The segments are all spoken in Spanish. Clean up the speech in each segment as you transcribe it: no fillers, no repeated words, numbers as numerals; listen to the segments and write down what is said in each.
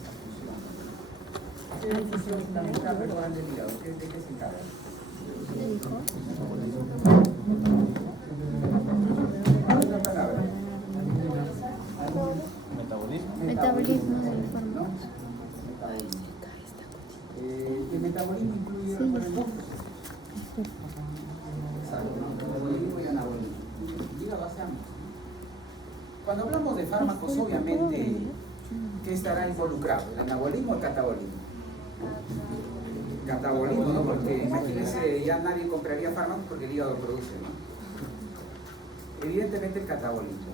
esa función. ¿Qué función fundamental recuerdan del hígado? ¿De qué se encarga? Otra palabra. Metabolismo del fármaco. El metabolismo incluye recuerden, dos procesos. Exacto, ¿no? Metabolismo y anabolismo. El hígado hace ambos. Cuando hablamos de fármacos, obviamente, ¿qué estará involucrado? ¿El anabolismo o el catabolismo? Catabolismo, ¿no? Porque imagínense, ya nadie compraría fármacos porque el hígado produce, ¿no? Evidentemente el catabolismo.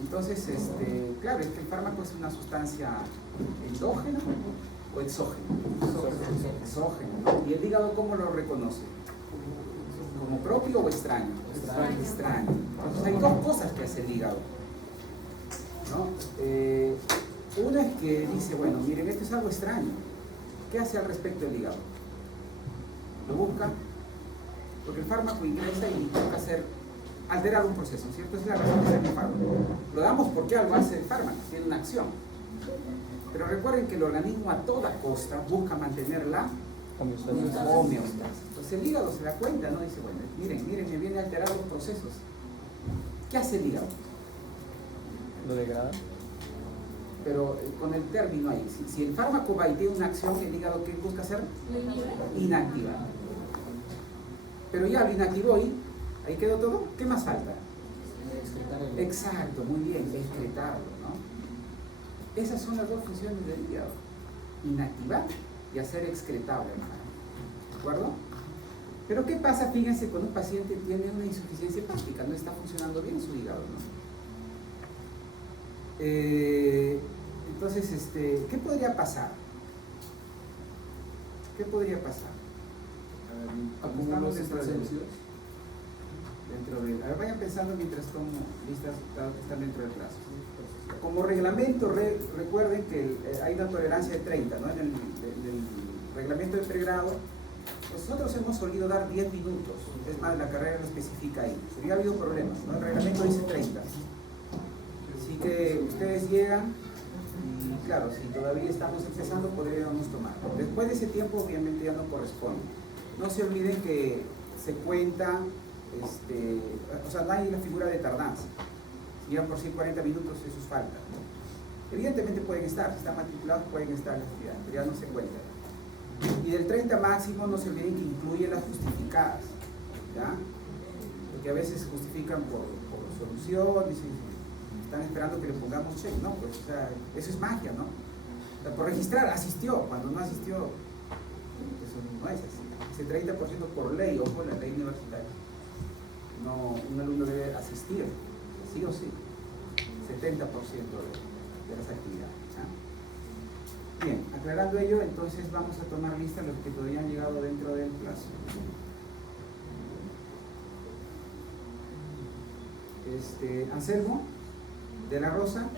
Entonces, claro, es que el fármaco es una sustancia endógena o exógena. Exógena, ¿no? ¿Y el hígado cómo lo reconoce? ¿Como propio o extraño? Extraño. Entonces hay dos cosas que hace el hígado, ¿no? Una es que dice, bueno, miren, esto es algo extraño. ¿Qué hace al respecto el hígado? Lo busca, porque el fármaco ingresa y busca alterar un proceso, ¿cierto? Esa es la razón de ser el fármaco. Lo damos porque algo hace el fármaco, tiene una acción. Pero recuerden que el organismo a toda costa busca mantener la homeostasis. Entonces el hígado se da cuenta, ¿no? Dice, bueno, miren, me viene a alterar los procesos. ¿Qué hace el hígado? Lo degrada. Pero con el término ahí, si el fármaco va y tiene una acción, el hígado, ¿qué busca hacer? Inactivar. Pero ya lo inactivó y ahí quedó todo. ¿Qué más falta? Exacto, muy bien, excretarlo, ¿no? Esas son las dos funciones del hígado: inactivar y hacer excretable, ¿de acuerdo? Pero ¿qué pasa? Fíjense, cuando un paciente tiene una insuficiencia hepática, no está funcionando bien su hígado, ¿no? Entonces, ¿qué podría pasar? ¿Qué podría pasar? Estamos dentro del... A ver, vayan pensando mientras tomo listas que están dentro del plazo. Como reglamento, recuerden que hay una tolerancia de 30, ¿no? En el reglamento de pregrado, nosotros hemos solido dar 10 minutos. Es más, la carrera lo especifica ahí. Sería habido problemas, ¿no? El reglamento dice 30. Así que ustedes llegan y, claro, si todavía estamos empezando, podríamos tomar. Después de ese tiempo, obviamente ya no corresponde. No se olviden que se cuenta, o sea, no hay la figura de tardanza. Si llevan por sí 40 minutos, eso es falta. Evidentemente pueden estar, si están matriculados, pueden estar en la actividad, pero ya no se cuenta. Y del 30 máximo, no se olviden que incluye las justificadas, ¿ya? Porque a veces justifican por solución, dicen, están esperando que le pongamos check, ¿no? Pues, o sea, eso es magia, ¿no? O sea, por registrar, asistió, cuando no asistió, eso no es así. Ese 30% por ley, ojo, la ley universitaria. No, un alumno debe asistir, sí o sí, 70% de las actividades, ¿ya? Bien, aclarando ello, entonces vamos a tomar lista los que todavía han llegado dentro del plazo. Anselmo de la Rosa,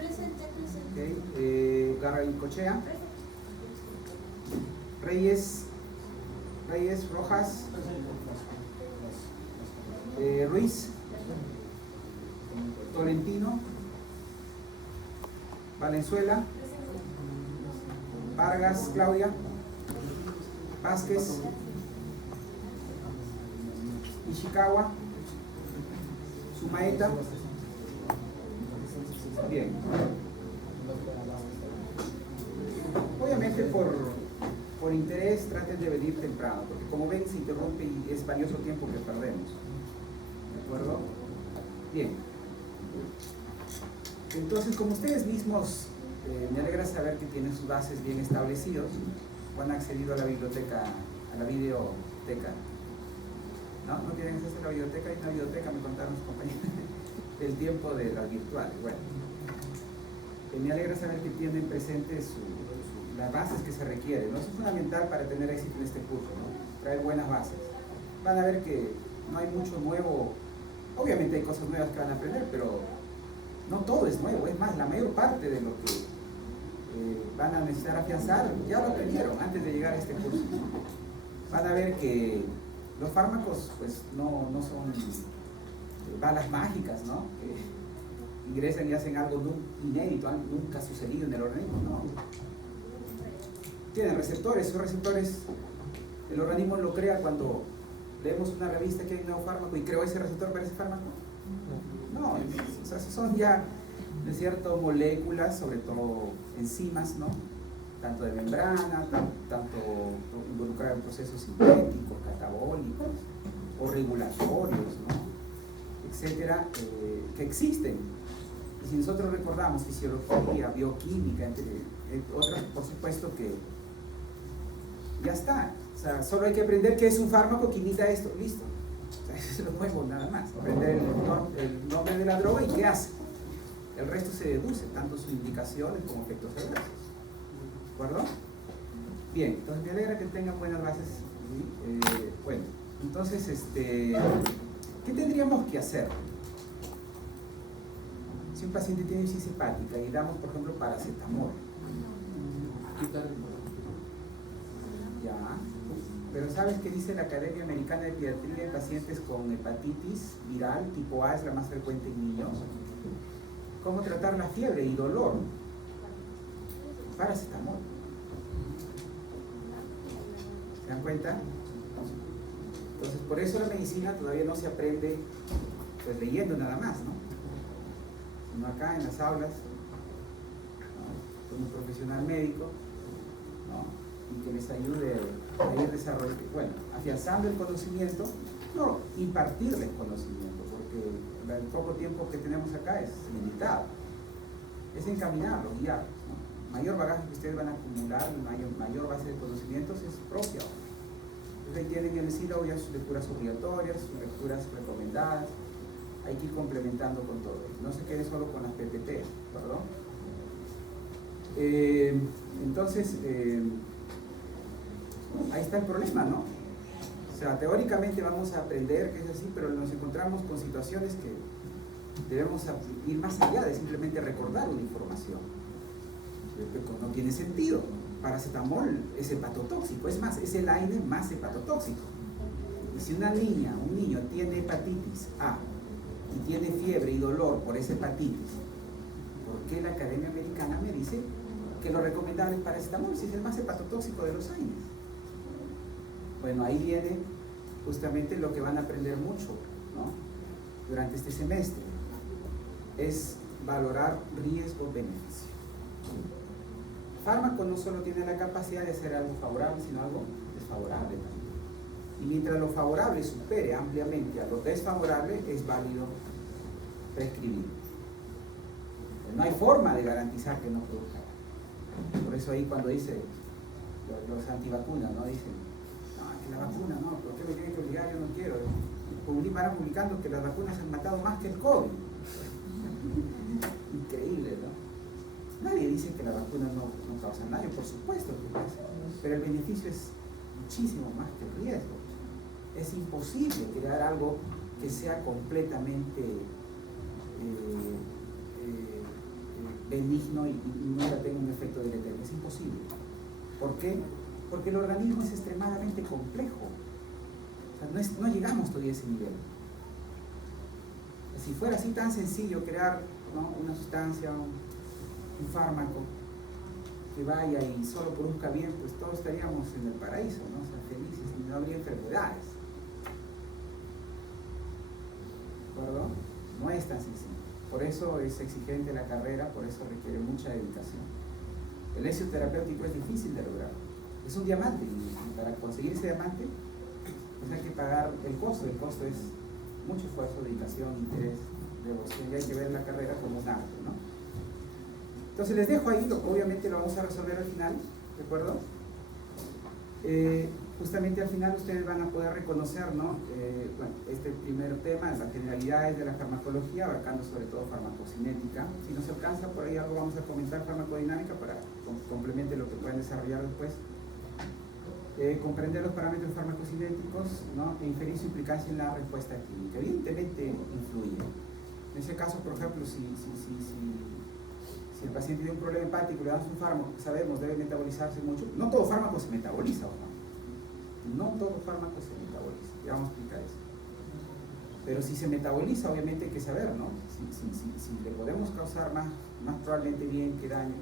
okay. Garraincochea, Reyes Rojas, Ruiz, Tolentino, Valenzuela, Vargas Claudia, Vázquez, Ishikawa, Sumaeta. Bien. Obviamente por interés traten de venir temprano, porque como ven se interrumpe y es valioso tiempo que perdemos. ¿De acuerdo? Bien. Entonces, como ustedes mismos, me alegra saber que tienen sus bases bien establecidos, o han accedido a la biblioteca, a la videoteca. ¿No tienen acceso a la biblioteca? Hay una biblioteca, me contaron los compañeros, del tiempo de las virtuales. Bueno, me alegra saber que tienen presentes las bases que se requieren, ¿no? Eso es fundamental para tener éxito en este curso, ¿no? Traer buenas bases. Van a ver que no hay mucho nuevo, obviamente hay cosas nuevas que van a aprender, pero no todo es nuevo. Es más, la mayor parte de lo que van a necesitar afianzar ya lo aprendieron antes de llegar a este curso. Van a ver que los fármacos pues no son balas mágicas, ¿no? ingresan y hacen algo inédito, nunca sucedido en el organismo, no. Tienen receptores, esos receptores el organismo lo crea cuando leemos una revista que hay un nuevo fármaco y creó ese receptor para ese fármaco. No, o sea, son ya de cierto moléculas, sobre todo enzimas, ¿no? Tanto de membrana, tanto involucradas en procesos sintéticos, catabólicos o regulatorios, ¿no? Etcétera, que existen. Y si nosotros recordamos fisiología, bioquímica, entre otras, por supuesto que ya está. O sea, solo hay que aprender qué es un fármaco que imita esto, listo. O sea, eso es lo nuevo, nada más. Aprender el nombre de la droga y qué hace. El resto se deduce, tanto sus indicaciones como efectos adversos. ¿De acuerdo? Bien, entonces me alegra que tengan buenas bases. Bueno, entonces, ¿qué tendríamos que hacer? Si un paciente tiene crisis hepática y damos, por ejemplo, paracetamol. Ya. Pero ¿sabes qué dice la Academia Americana de Pediatría en pacientes con hepatitis viral tipo A? Es la más frecuente en niños. ¿Cómo tratar la fiebre y dolor? Paracetamol. ¿Se dan cuenta? Entonces, por eso la medicina todavía no se aprende pues leyendo nada más, ¿no? Sino acá en las aulas, ¿no? Con un profesional médico, ¿no? Y que les ayude a ir desarrollando, bueno, afianzando el conocimiento, no impartirles conocimiento, porque el poco tiempo que tenemos acá es limitado. Es encaminarlos, guiarlos, ¿no? Mayor bagaje que ustedes van a acumular, mayor base de conocimientos es propia. Entonces ahí tienen en el sílabo ya sus lecturas obligatorias, sus lecturas recomendadas, hay que ir complementando con todo. No se quede solo con las PPT, ¿perdón? Entonces, ahí está el problema, ¿no? O sea, teóricamente vamos a aprender que es así, pero nos encontramos con situaciones que debemos ir más allá de simplemente recordar una información. No tiene sentido. Paracetamol es hepatotóxico, es más, es el AINE más hepatotóxico. Y si una niña, un niño tiene hepatitis A y tiene fiebre y dolor por esa hepatitis, ¿por qué la Academia Americana me dice que lo recomendable es paracetamol si es el más hepatotóxico de los AINES? Bueno, ahí viene justamente lo que van a aprender mucho, ¿no? Durante este semestre. Es valorar riesgo-beneficio. El fármaco no solo tiene la capacidad de ser algo favorable, sino algo desfavorable también. Y mientras lo favorable supere ampliamente a lo desfavorable, es válido prescribir. No hay forma de garantizar que no produzca. Por eso ahí cuando dice los antivacunas, ¿no? Dicen, no, que la vacuna, no, ¿por qué me tienen que obligar? Yo no quiero. Van publicando que las vacunas han matado más que el COVID. Increíble, ¿no? Nadie dice que las vacunas no causan daño, por supuesto que pasa, pero el beneficio es muchísimo más que el riesgo. Es imposible crear algo que sea completamente benigno y no tenga un efecto deleterio. Es imposible. ¿Por qué? Porque el organismo es extremadamente complejo. O sea, no llegamos todavía a ese nivel. Si fuera así tan sencillo crear, ¿no?, una sustancia, un fármaco que vaya y solo produzca bien, pues todos estaríamos en el paraíso, ¿no? O sea, felices, y no habría enfermedades. ¿De acuerdo? No es tan sencillo. Por eso es exigente la carrera, por eso requiere mucha dedicación. El éxito terapéutico es difícil de lograr. Es un diamante, y para conseguir ese diamante, pues hay que pagar el costo. El costo es mucho esfuerzo, dedicación, interés, devoción, y hay que ver la carrera como un arte, ¿no? Entonces les dejo ahí, obviamente lo vamos a resolver al final, ¿de acuerdo? Justamente al final ustedes van a poder reconocer, ¿no? Bueno, este primer tema, las generalidades de la farmacología, abarcando sobre todo farmacocinética. Si nos alcanza por ahí algo, vamos a comentar farmacodinámica para complemente lo que puedan desarrollar después. Comprender los parámetros farmacocinéticos, ¿no?, e inferir su implicancia en la respuesta clínica. Evidentemente influye. En ese caso, por ejemplo, si el paciente tiene un problema hepático, le damos un fármaco que sabemos debe metabolizarse mucho. No todo fármaco se metaboliza, ¿no? No todo fármaco se metaboliza. Ya vamos a explicar eso. Pero si se metaboliza, obviamente hay que saber, ¿no? Si le podemos causar más probablemente bien que daño,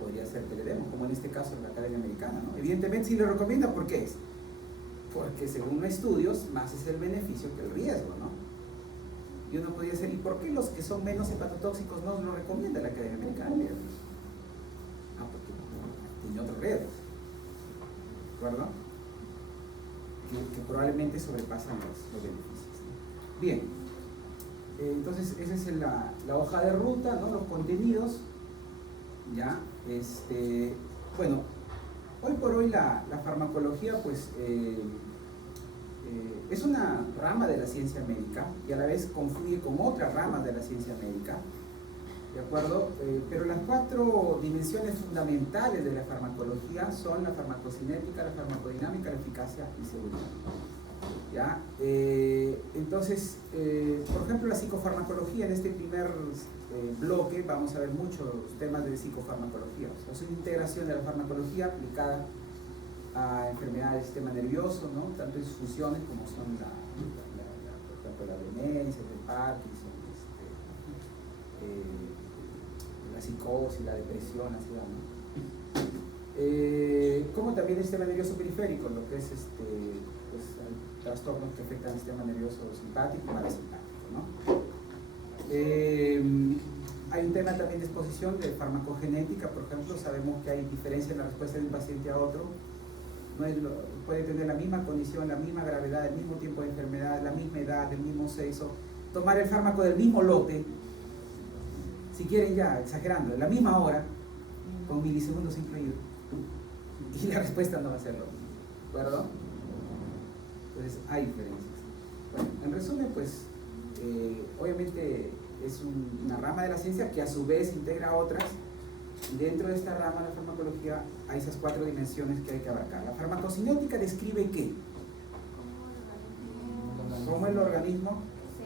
podría ser que le demos, como en este caso en la Academia Americana, ¿no? Evidentemente sí lo recomienda, ¿por qué es? Porque según estudios, más es el beneficio que el riesgo, ¿no? Y uno podría decir, ¿y por qué los que son menos hepatotóxicos no lo recomienda la Academia Americana? Porque tiene otros riesgos, ¿de acuerdo? Que probablemente sobrepasan los beneficios. Bien, entonces esa es la hoja de ruta, ¿no? Los contenidos, ¿ya? Bueno, hoy por hoy la farmacología, pues, es una rama de la ciencia médica y a la vez confluye con otras ramas de la ciencia médica, ¿de acuerdo? Pero las 4 dimensiones fundamentales de la farmacología son la farmacocinética, la farmacodinámica, la eficacia y seguridad, ¿ya? Entonces, por ejemplo, la psicofarmacología, en este primer bloque vamos a ver muchos temas de psicofarmacología, o sea, es una integración de la farmacología aplicada a enfermedades del sistema nervioso, ¿no? Tanto disfunciones como son por ejemplo, la demencia, el Parkinson, la psicosis, la depresión, así, ¿no? Como también el sistema nervioso periférico, lo que es pues, trastornos que afectan al sistema nervioso simpático y parasimpático, ¿no? Hay un tema también de exposición de farmacogenética, por ejemplo, sabemos que hay diferencia en la respuesta de un paciente a otro. No es puede tener la misma condición, la misma gravedad, el mismo tiempo de enfermedad, la misma edad, el mismo sexo, tomar el fármaco del mismo lote, si quieren ya, exagerando, en la misma hora, con milisegundos incluidos, y la respuesta no va a ser lo mismo, ¿de acuerdo? Entonces hay diferencias. Bueno, en resumen, pues, obviamente es una rama de la ciencia que a su vez integra otras. Dentro de esta rama de la farmacología hay esas 4 dimensiones que hay que abarcar. La farmacocinética describe ¿qué? ¿Cómo el organismo Se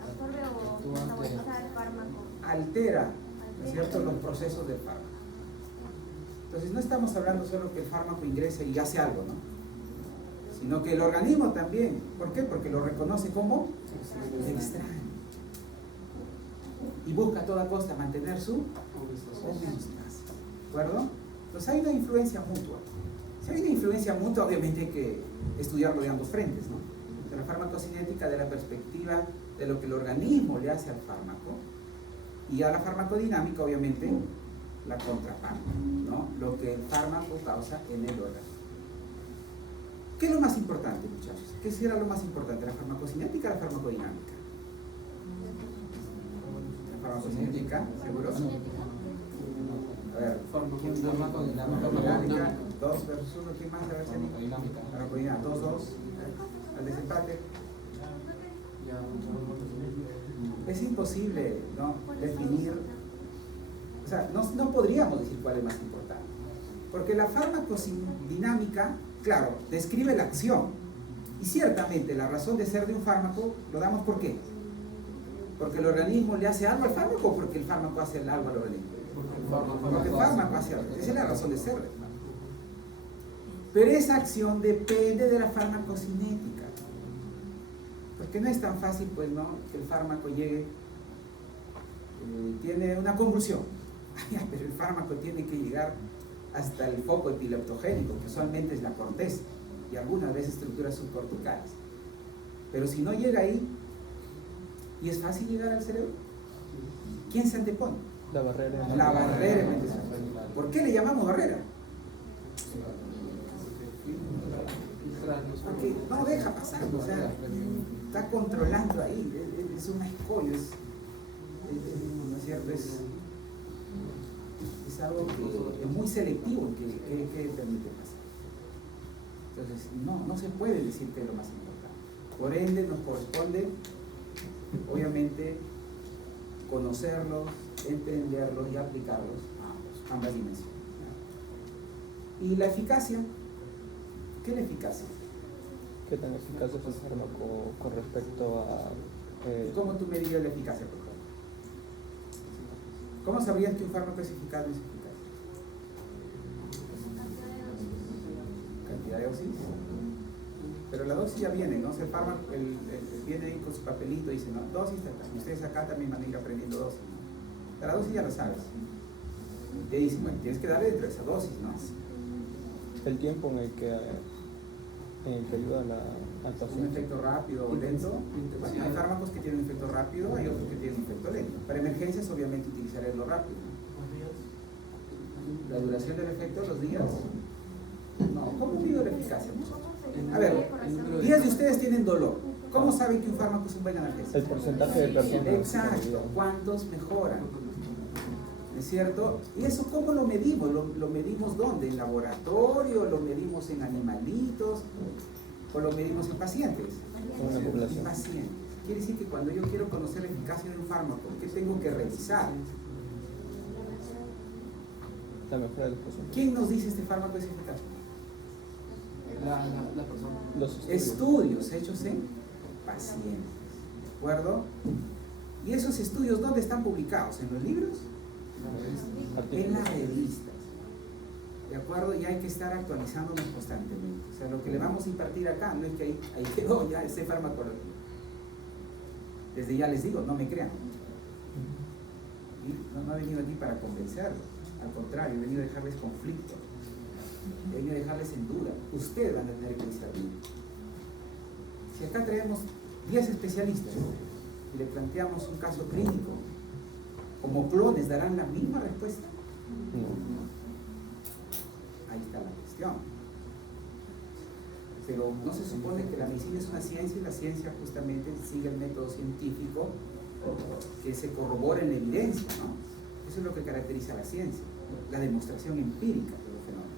absorbe o metaboliza el fármaco. altera, ¿no es cierto?, los procesos del fármaco. Entonces no estamos hablando solo que el fármaco ingrese y hace algo, ¿no? Sino que el organismo también. ¿Por qué? Porque lo reconoce como extraño. Y busca a toda costa mantener su homeostasis, ¿de acuerdo? Entonces hay una influencia mutua. Si hay una influencia mutua, obviamente hay que estudiarlo de ambos frentes, ¿no? De la farmacocinética, de la perspectiva de lo que el organismo le hace al fármaco, y a la farmacodinámica, obviamente, la contraparte, ¿no? Lo que el fármaco causa en el organismo. ¿Qué es lo más importante, muchachos? ¿Qué será lo más importante? ¿La farmacocinética o la farmacodinámica? La farmacocinética, ¿seguro? A ver, farmacodinámica, 2 versus 1, ¿quién más? A ver, farmacodinámica, 2-2, al desempate. Es imposible, ¿no?, definir, o sea, no podríamos decir cuál es más importante, porque la farmacodinámica, claro, describe la acción, y ciertamente la razón de ser de un fármaco lo damos ¿por qué? ¿Porque el organismo le hace algo al fármaco o porque el fármaco hace algo al organismo? Porque el fármaco hace algo, esa es la razón de ser del fármaco. Pero esa acción depende de la farmacocinética, porque no es tan fácil, pues, ¿no?, que el fármaco llegue, tiene una convulsión, pero el fármaco tiene que llegar hasta el foco epileptogénico, que usualmente es la corteza, y algunas veces estructuras subcorticales. Pero si no llega ahí, y es fácil llegar al cerebro, ¿quién se antepone? La barrera. La barrera hematosférica. ¿Por qué le llamamos barrera? Porque no deja pasar, o sea, está controlando ahí, es una escollo, ¿no es cierto? Es algo que es muy selectivo que permite pasar. Entonces, no se puede decir que es lo más importante. Por ende, nos corresponde, obviamente, conocerlos, entenderlos y aplicarlos a ambas dimensiones. ¿Y la eficacia? ¿Qué es la eficacia? ¿Qué tan eficaz es el fármaco con respecto a...? ¿Cómo tú medirías la eficacia, por favor? ¿Cómo sabrías que un fármaco es eficaz o no es eficaz? ¿Cantidad de dosis? Pero la dosis ya viene, ¿no? O sea, el fármaco, viene ahí con su papelito y dice, no, dosis, y ustedes acá también van a ir aprendiendo dosis, ¿no? La dosis ya la sabes. Y te dicen, bueno, tienes que darle dentro de esa dosis, ¿no? El tiempo en el que ayuda la Un actuación. efecto rápido o lento. Bueno, hay fármacos que tienen un efecto rápido, hay otros que tienen un efecto lento. Para emergencias, obviamente, utilizaré lo rápido. La duración del efecto, los días. No, ¿cómo mido la eficacia? A ver, 10 de ustedes tienen dolor. ¿Cómo saben que un fármaco es un buen analgésico? El porcentaje de personas. Exacto. ¿Cuántos mejoran? ¿Es cierto? ¿Y eso cómo lo medimos? ¿Lo medimos dónde? ¿En laboratorio? ¿Lo medimos en animalitos? ¿O lo medimos en pacientes? Una población. En pacientes. Quiere decir que cuando yo quiero conocer la eficacia de un fármaco, ¿qué tengo que revisar? La mejora del porcentaje. ¿Quién nos dice este fármaco es eficaz? La persona. Los Estudios hechos en pacientes. ¿De acuerdo? ¿Y esos estudios dónde están publicados? ¿En los libros? En las revistas. ¿De acuerdo? Y hay que estar actualizándonos constantemente. O sea, lo que le vamos a impartir acá no es que ahí quedó ya ese farmacología. Desde ya les digo, no me crean. Y no he venido aquí para convencerlos. Al contrario, he venido a dejarles conflicto. He venido a dejarles en duda. Ustedes van a tener que discernir. Si acá traemos 10 especialistas y le planteamos un caso clínico, ¿como clones darán la misma respuesta? No. Ahí está la cuestión. Pero no se supone que la medicina es una ciencia y la ciencia justamente sigue el método científico que se corrobora en la evidencia, ¿no? Eso es lo que caracteriza a la ciencia, la demostración empírica de los fenómenos.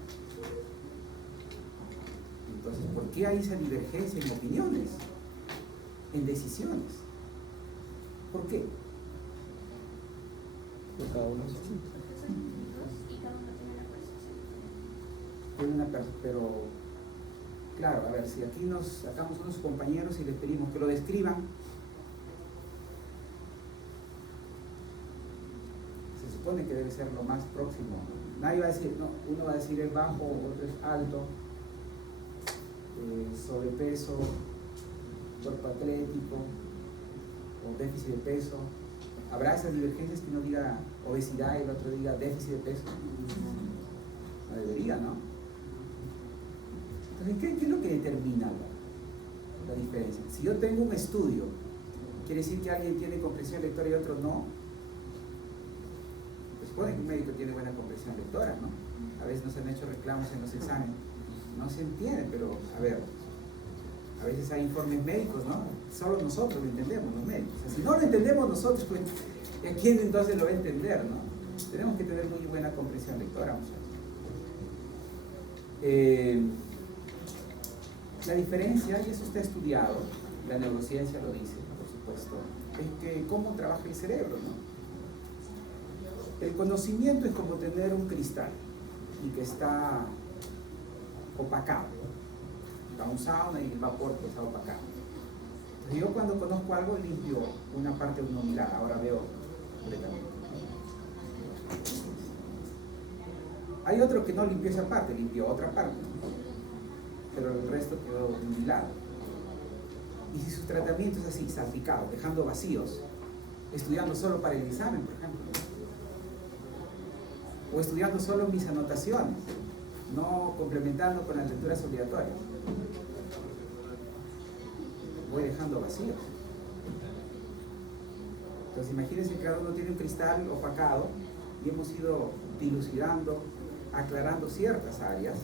Entonces, ¿por qué hay esa divergencia en opiniones, en decisiones? ¿Por qué? Porque cada uno es distinto. Pero claro, a ver, si aquí nos sacamos unos compañeros y les pedimos que lo describan, se supone que debe ser lo más próximo. Nadie va a decir, no, uno va a decir es bajo, otro es alto, sobrepeso, cuerpo atlético o déficit de peso. ¿Habrá esas divergencias que uno diga obesidad y el otro diga déficit de peso? No debería, ¿no? Entonces, ¿qué es lo que determina la diferencia? Si yo tengo un estudio, ¿quiere decir que alguien tiene comprensión lectora y otro no? Pues supone que un médico tiene buena comprensión lectora, ¿no? A veces nos han hecho reclamos en los exámenes. No se entiende, pero a ver, a veces hay informes médicos, ¿no? Solo nosotros lo entendemos, los médicos. O sea, si no lo entendemos nosotros, pues, ¿quién entonces lo va a entender, no? Tenemos que tener muy buena comprensión lectora, muchachos. La diferencia, y eso está estudiado, la neurociencia lo dice, por supuesto, es que cómo trabaja el cerebro, ¿no? El conocimiento es como tener un cristal y que está opacado. Va un sauna y el vapor pues está opacado. Entonces, yo cuando conozco algo limpio una parte de una unidad, ahora veo completamente. Hay otro que no limpió esa parte, limpió otra parte, pero el resto quedó mutilado. Y si su tratamiento es así, salpicado, dejando vacíos, estudiando solo para el examen, por ejemplo, o estudiando solo mis anotaciones, no complementando con las lecturas obligatorias, voy dejando vacíos. Entonces imagínense que cada uno tiene un cristal opacado y hemos ido dilucidando, aclarando ciertas áreas,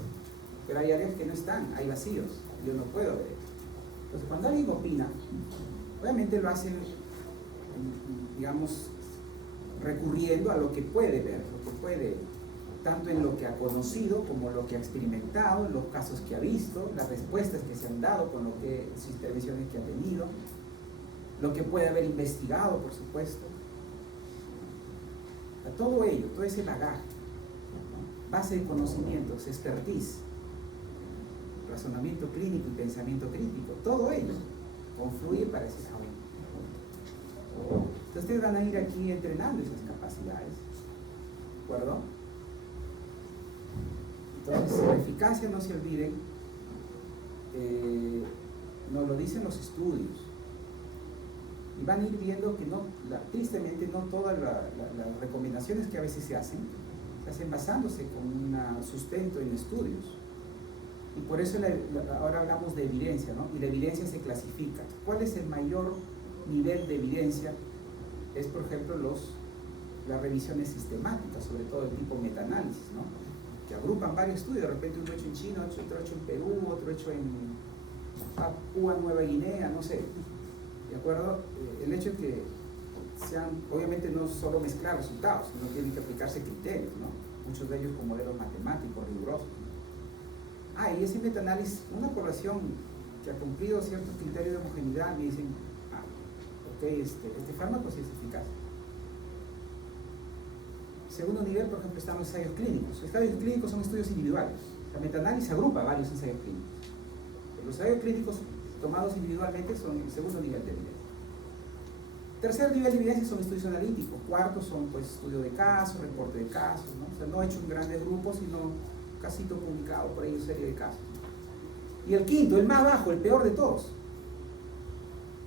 pero hay áreas que no están, hay vacíos, yo no puedo ver eso. Entonces cuando alguien opina, obviamente lo hacen, digamos, recurriendo a lo que puede ver, lo que puede, tanto en lo que ha conocido como lo que ha experimentado, los casos que ha visto, las respuestas que se han dado con lo que, sus intervenciones que ha tenido, lo que puede haber investigado, por supuesto. A todo ello, todo ese bagaje, ¿no? Base de conocimientos, expertise, razonamiento clínico y pensamiento crítico, todo ello confluye para decir, entonces ustedes van a ir aquí entrenando esas capacidades, ¿de acuerdo? Entonces, la eficacia, no se olviden, nos lo dicen los estudios. Y van a ir viendo que tristemente no todas las recomendaciones que a veces se hacen basándose con un sustento en estudios. Y por eso ahora hablamos de evidencia, ¿no? Y la evidencia se clasifica. ¿Cuál es el mayor nivel de evidencia? Es, por ejemplo, las revisiones sistemáticas, sobre todo de tipo metaanálisis, ¿no? Que agrupan varios estudios, de repente uno hecho en China, otro hecho en Perú, otro hecho en Papúa Nueva Guinea, no sé. ¿De acuerdo? El hecho de que sean, obviamente no solo mezclar resultados, sino tienen que aplicarse criterios, ¿no? Muchos de ellos con modelos matemáticos rigurosos. Y ese metaanálisis, una población que ha cumplido ciertos criterios de homogeneidad, me dicen, ok, este fármaco sí es eficaz. Segundo nivel, por ejemplo, están los ensayos clínicos. Los ensayos clínicos son estudios individuales. La metaanálisis agrupa varios ensayos clínicos. Los ensayos clínicos tomados individualmente son el segundo nivel de evidencia. Tercer nivel de evidencia son estudios analíticos. Cuarto son pues estudios de casos, reporte de casos, ¿no? O sea, no hecho en grandes grupos, sino casito publicado por ahí, una serie de casos. Y el quinto, el más bajo, el peor de todos.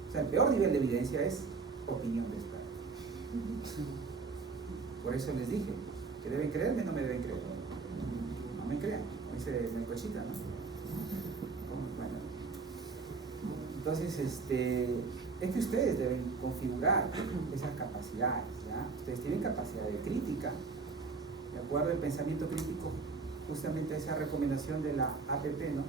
O sea, el peor nivel de evidencia es opinión de expertos. Por eso les dije que deben creerme, no me deben creer. No me crean, como dice Melcochita, ¿no? Bueno. Entonces, es que ustedes deben configurar esas capacidades, ¿ya? Ustedes tienen capacidad de crítica, de acuerdo al pensamiento crítico, justamente a esa recomendación de la APP, ¿no?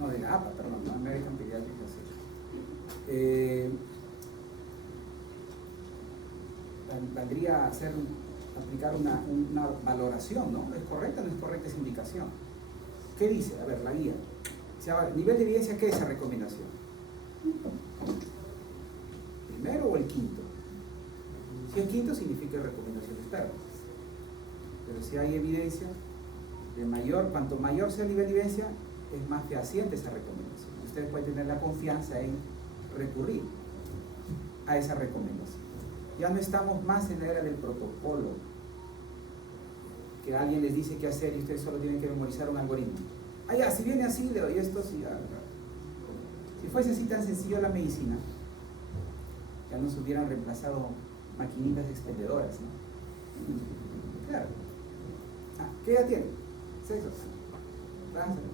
No, de la APA, perdón, ¿no? American Pediatric Association. Valdría aplicar una valoración, ¿no? ¿Es correcta o no es correcta esa indicación? ¿Qué dice? A ver, la guía. Nivel de evidencia, ¿qué es esa recomendación? ¿Primero o el quinto? Si es quinto, significa recomendación externa. Pero si hay evidencia, cuanto mayor sea el nivel de evidencia, es más fehaciente esa recomendación. Ustedes pueden tener la confianza en recurrir a esa recomendación. Ya no estamos más en la era del protocolo, que alguien les dice qué hacer y ustedes solo tienen que memorizar un algoritmo. Ya, si viene así, le doy esto, si fuese así tan sencillo la medicina, ya nos hubieran reemplazado maquinitas expendedoras, ¿no? Claro. ¿Qué edad tiene? Sexo. Cáncer.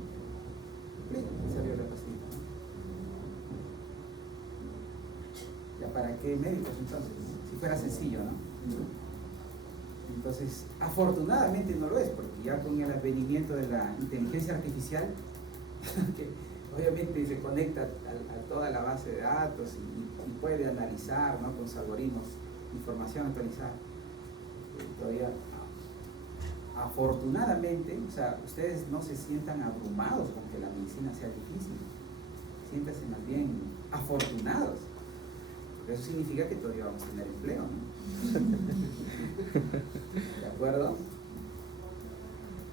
Salió la pastilla. ¿Ya para qué médicos entonces? Si fuera sencillo, ¿no? Entonces, afortunadamente no lo es, porque ya con el advenimiento de la inteligencia artificial, que obviamente se conecta a toda la base de datos y puede analizar, ¿no? Con sus algoritmos, información actualizada. Todavía, afortunadamente, o sea, ustedes no se sientan abrumados con que la medicina sea difícil, siéntanse más bien afortunados. Eso significa que todavía vamos a tener empleo, ¿no? ¿De acuerdo?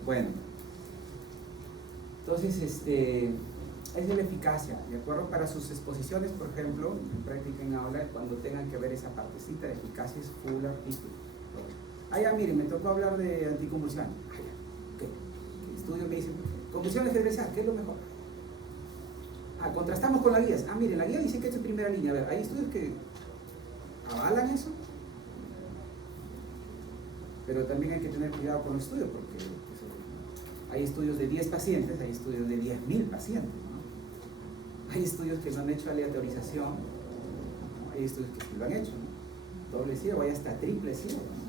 Bueno, entonces esa es la eficacia, ¿de acuerdo? Para sus exposiciones, por ejemplo, en práctica en aula, cuando tengan que ver esa partecita de eficacia es full artículo. Ya, miren, me tocó hablar de anticonvulsión. Ya, ok. El estudio me dice, convulsiones generalizadas, ¿qué es lo mejor? Contrastamos con la guía. Miren, la guía dice que esto es primera línea. A ver, ¿hay estudios que avalan eso? Pero también hay que tener cuidado con los estudios, porque hay estudios de 10 pacientes, hay estudios de 10.000 pacientes, ¿no? Hay estudios que no han hecho aleatorización, ¿no? Hay estudios que sí lo han hecho, ¿no? Doble ciego, hay hasta triple ciego, ¿no?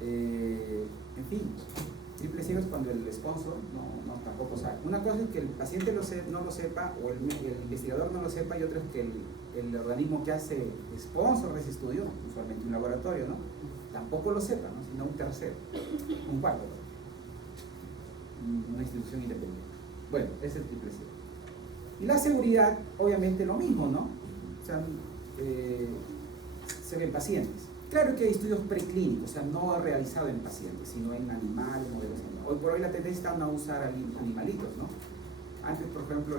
En fin, triple ciego es cuando el sponsor tampoco sabe. Una cosa es que el paciente no lo sepa, o el investigador no lo sepa, y otra es que el organismo que hace sponsor de ese estudio, usualmente un laboratorio, ¿no? Tampoco lo sepa, ¿no? Sino un tercero, un cuarto, una institución independiente. Bueno, ese es el triple ciego. Y la seguridad, obviamente lo mismo, ¿no? O sea, se ven pacientes. Claro que hay estudios preclínicos, o sea, no realizados en pacientes, sino en animales, modelos animales. Hoy por hoy la tendencia está a usar animalitos, ¿no? Antes, por ejemplo,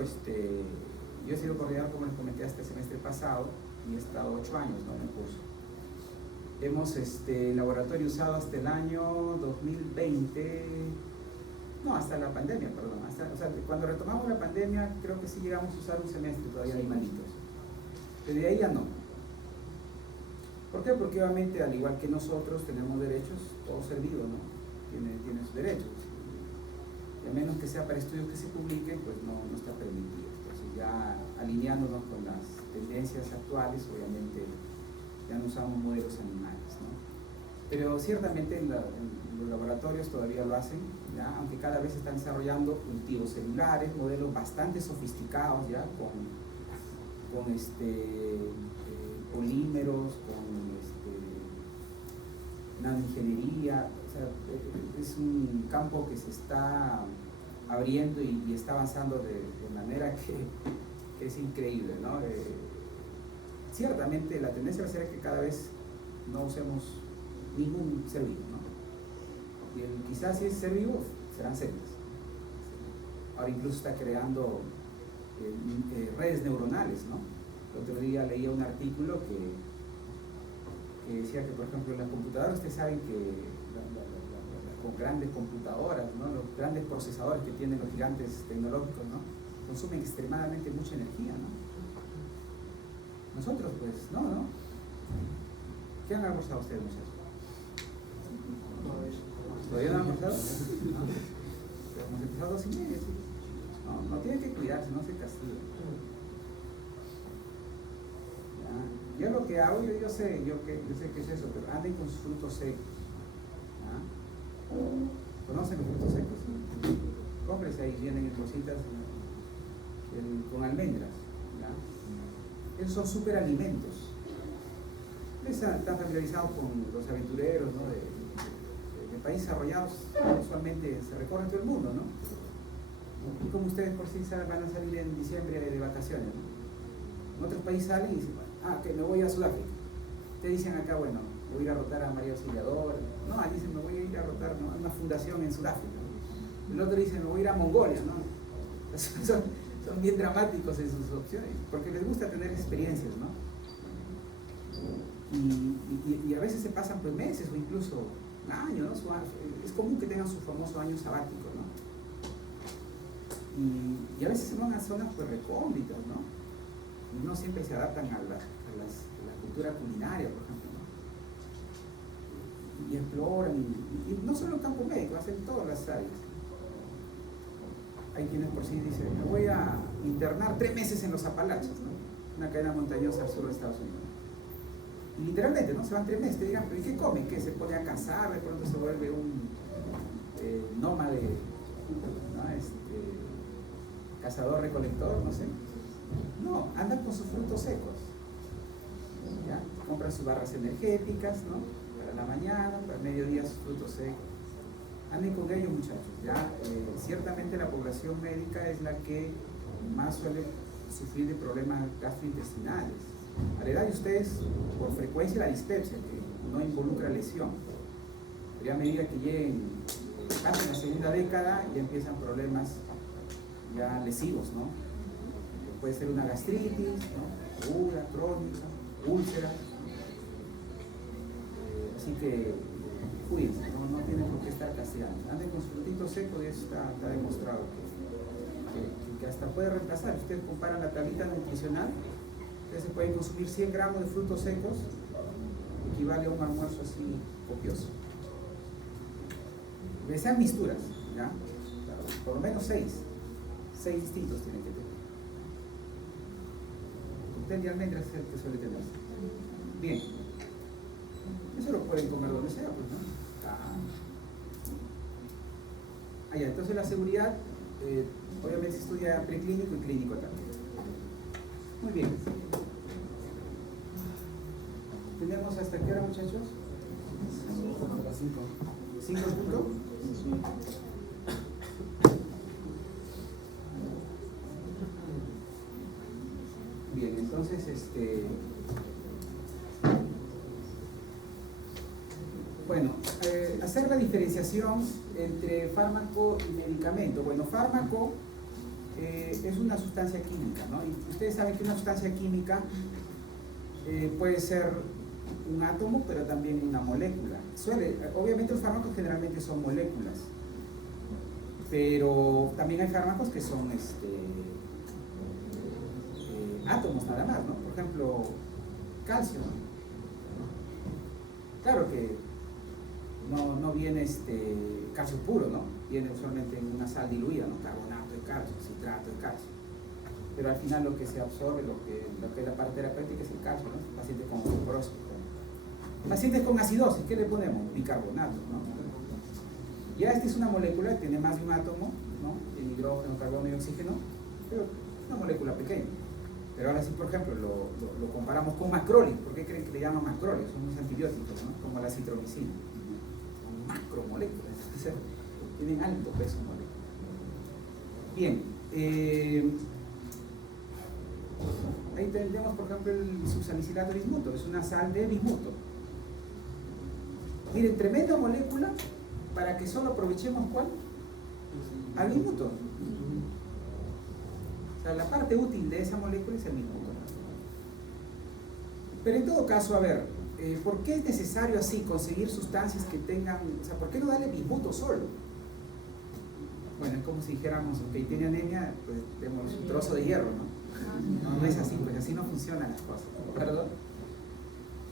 yo he sido coordinador, como les comenté, hasta el semestre pasado, y he estado 8 años, ¿no? En el curso. hemos el laboratorio usado hasta el año 2020, no, hasta la pandemia, perdón, o sea, cuando retomamos la pandemia creo que sí llegamos a usar un semestre todavía animalitos, pero de ahí ya no. ¿Por qué? Porque obviamente al igual que nosotros tenemos derechos, todo ser vivo, ¿no? Tiene sus derechos, y a menos que sea para estudios que se publiquen, pues no está permitido. Entonces ya alineándonos con las tendencias actuales, obviamente ya no usamos modelos animales, ¿no? Pero ciertamente en los laboratorios todavía lo hacen, ¿ya? Aunque cada vez se están desarrollando cultivos celulares, modelos bastante sofisticados, ¿ya? Con polímeros, con nanoingeniería. O sea, es un campo que se está abriendo y está avanzando de manera que es increíble, ¿no? Ciertamente la tendencia va a ser que cada vez no usemos ningún ser vivo, ¿no? Y quizás si es ser vivo, serán células. Ahora incluso está creando redes neuronales, ¿no? El otro día leía un artículo que decía que, por ejemplo, en las computadoras, ustedes saben que con grandes computadoras, ¿no? Los grandes procesadores que tienen los gigantes tecnológicos, ¿no? Consumen extremadamente mucha energía, ¿no? Nosotros, pues, no. ¿Qué han almorzado ustedes, muchachos? ¿Todavía no han almorzado? ¿No? Hemos empezado 2:30, ¿sí? No tienen que cuidarse, no se castigan. ¿Ya? Yo lo que hago, yo sé que es eso, pero anden con sus frutos secos. ¿Ya? ¿Conocen los frutos secos? Cómprese ahí, vienen en cositas con almendras. ¿Ya? Esos son superalimentos. Están familiarizados con los aventureros, ¿no? de países desarrollados, usualmente se recorre todo el mundo, ¿no? Y como ustedes por sí saben, van a salir en diciembre de vacaciones, ¿no? En otros países salen y dicen, que me voy a Sudáfrica. Te dicen acá, bueno, voy a ir a rotar a María Auxiliadora. No, allí dicen, me voy a ir a rotar, ¿no? a una fundación en Sudáfrica. El otro dice, me voy a ir a Mongolia, ¿no? Son bien dramáticos en sus opciones, porque les gusta tener experiencias, ¿no? Y a veces se pasan pues meses o incluso un año, ¿no? Es común que tengan su famoso año sabático, ¿no? Y a veces se van a zonas pues recónditas, ¿no? Y no siempre se adaptan a la cultura culinaria, por ejemplo, ¿no? Y exploran, y no solo en campo médico, hacen todas las áreas. Hay quienes por sí dicen, me voy a internar 3 meses en los Apalaches, ¿no? Una cadena montañosa al sur de Estados Unidos. Y literalmente, ¿no? Se van 3 meses, te digan, ¿pero y qué come? ¿Qué? Se pone a cazar, de pronto se vuelve un nómade, ¿no? Cazador-recolector, no sé. No, andan con sus frutos secos. ¿Ya? Compran sus barras energéticas, ¿no? Para la mañana, para el mediodía sus frutos secos. Anden con ellos, muchachos. ¿Ya? Ciertamente la población médica es la que más suele sufrir de problemas gastrointestinales. A la edad de ustedes, por frecuencia, la dispepsia, que no involucra lesión. Pero a medida que lleguen casi en la segunda década, ya empiezan problemas ya lesivos, ¿no? Puede ser una gastritis, ¿no? Aguda, crónica, úlcera. Así que cuídense, no tienen por qué estar castigando. Anden con su frutito seco y eso está demostrado que hasta puede reemplazar. Ustedes comparan la tablita nutricional, ustedes se pueden consumir 100 gramos de frutos secos, equivale a un almuerzo así copioso. Que sean misturas, ¿ya? Por lo menos 6 distintos tienen que tener. Cóctel de almendras es el que suele tener. Bien. Eso lo pueden comer donde sea, pues, ¿no? Ya, entonces la seguridad, obviamente se estudia preclínico y clínico también. Muy bien. ¿Tenemos hasta qué hora, muchachos? 5 puntos. Bien, entonces bueno, hacer la diferenciación entre fármaco y medicamento. Bueno, fármaco es una sustancia química, ¿no? Y ustedes saben que una sustancia química puede ser un átomo, pero también una molécula. Obviamente los fármacos generalmente son moléculas, pero también hay fármacos que son átomos nada más, ¿no? Por ejemplo, calcio, ¿no? Claro que no viene calcio puro, ¿no? Viene usualmente en una sal diluida, ¿no? Carbonato de calcio, citrato de calcio. Pero al final lo que se absorbe, lo que es la parte terapéutica es el calcio, ¿no? Pacientes con osteoporosis. Pacientes con acidosis, ¿qué le ponemos? Bicarbonato, ¿no? Ya esta es una molécula que tiene más de un átomo, ¿no? Tiene hidrógeno, carbono y oxígeno, pero una molécula pequeña. Pero ahora sí, por ejemplo, lo comparamos con macrólidos. ¿Por qué creen que le llaman macrólidos? Son unos antibióticos, ¿no? Como la citromicina. Son macromoléculas, o sea, tienen alto peso molecular. Bien, ahí tenemos, por ejemplo, el susalicilato de bismuto. Es una sal de bismuto. Miren, tremenda molécula para que solo aprovechemos ¿cuál? Al bismuto. O sea, la parte útil de esa molécula es el bismuto. Pero en todo caso, a ver, ¿por qué es necesario así conseguir sustancias que tengan, o sea, ¿por qué no darle bismuto solo? Bueno, es como si dijéramos, ok, tiene anemia, pues demos un trozo de hierro, ¿no? No es así, pues así no funcionan las cosas, ¿perdón?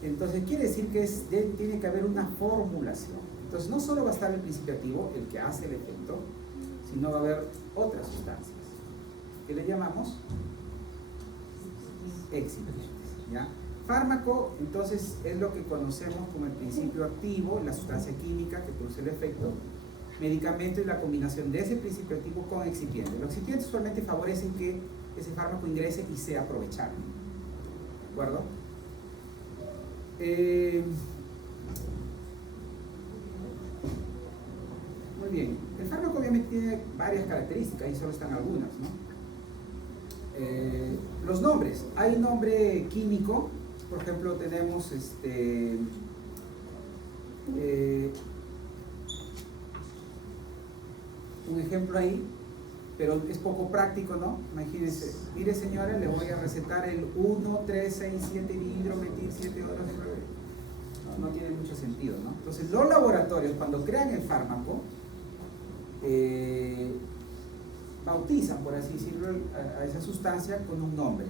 Entonces quiere decir que tiene que haber una formulación. Entonces no solo va a estar el principio activo, el que hace el efecto, sino va a haber otras sustancias que le llamamos excipientes, ¿ya? Fármaco, entonces, es lo que conocemos como el principio activo, la sustancia química que produce el efecto. Medicamento es la combinación de ese principio activo con excipientes. Los excipientes usualmente favorecen que ese fármaco ingrese y sea aprovechable. ¿De acuerdo? Muy bien. El fármaco obviamente tiene varias características, y solo están algunas, ¿no? Los nombres. Hay un nombre químico, por ejemplo, tenemos un ejemplo ahí, pero es poco práctico, ¿no? Imagínense, mire señora, le voy a recetar el 1,3,6,7 7 horas. No tiene mucho sentido, ¿no? Entonces, los laboratorios, cuando crean el fármaco, bautizan, por así decirlo, a esa sustancia con un nombre.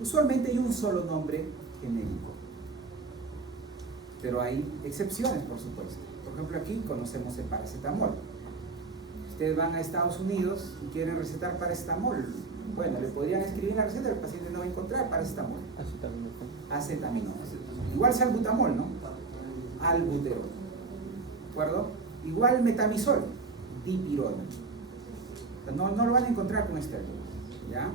Usualmente hay un solo nombre genérico, pero hay excepciones, por supuesto. Por ejemplo, aquí conocemos el paracetamol. Ustedes van a Estados Unidos y quieren recetar paracetamol. Bueno, le podrían escribir la receta, el paciente no va a encontrar paracetamol. Acetaminofén. Igual salbutamol, ¿no? Albuterol. ¿De acuerdo? Igual metamizol, dipirona. No lo van a encontrar con este álbum, ¿ya?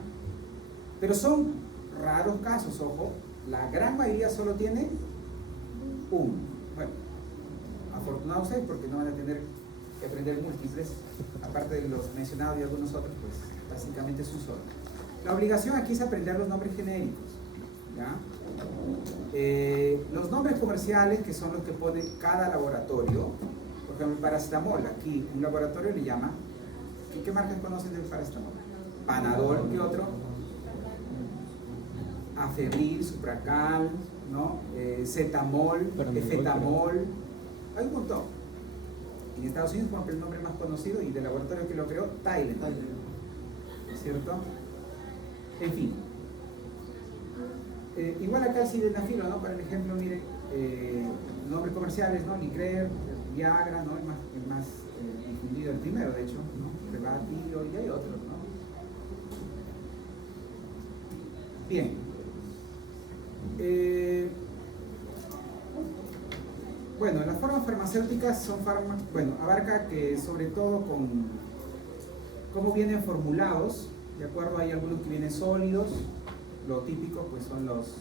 Pero son raros casos, ojo. La gran mayoría solo tiene uno. Bueno, afortunados ustedes porque no van a tener que aprender múltiples, aparte de los mencionados y algunos otros, pues básicamente es un solo. La obligación aquí es aprender los nombres genéricos, ¿ya? Los nombres comerciales, que son los que pone cada laboratorio. Por ejemplo, el paracetamol, aquí un laboratorio le llama, ¿qué marcas conocen del paracetamol? Panadol, ¿qué otro? Afebril, Supracal, ¿no? Cetamol, Efetamol, hay un montón. En Estados Unidos, por ejemplo, el nombre más conocido y del laboratorio que lo creó, Tylenol, ¿cierto? En fin. Igual acá el sildenafilo, ¿no? Para el ejemplo, miren, nombres comerciales, ¿no? Nicrer, Viagra, ¿no? El más difundido, el primero, de hecho, ¿no? Rebatilo, y hay otros, ¿no? Bien. Bueno, las formas farmacéuticas son abarca que sobre todo con cómo vienen formulados, ¿de acuerdo? Hay algunos que vienen sólidos, lo típico pues son los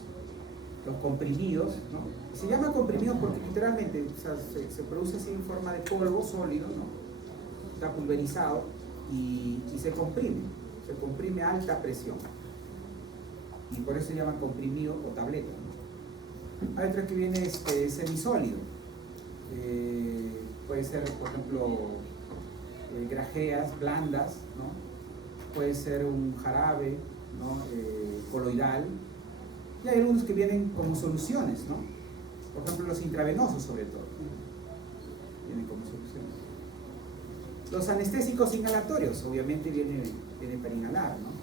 comprimidos, ¿no? Se llama comprimidos porque literalmente, o sea, se produce así en forma de polvo sólido, ¿no? Está pulverizado y se comprime a alta presión. Y por eso se llama comprimido o tableta, ¿no? Hay otro que viene semisólido. Puede ser, por ejemplo, grajeas blandas, ¿no? Puede ser un jarabe, ¿no? Coloidal. Y hay algunos que vienen como soluciones, ¿no? Por ejemplo, los intravenosos sobre todo vienen como solución. Los anestésicos inhalatorios, obviamente viene para inhalar, ¿no?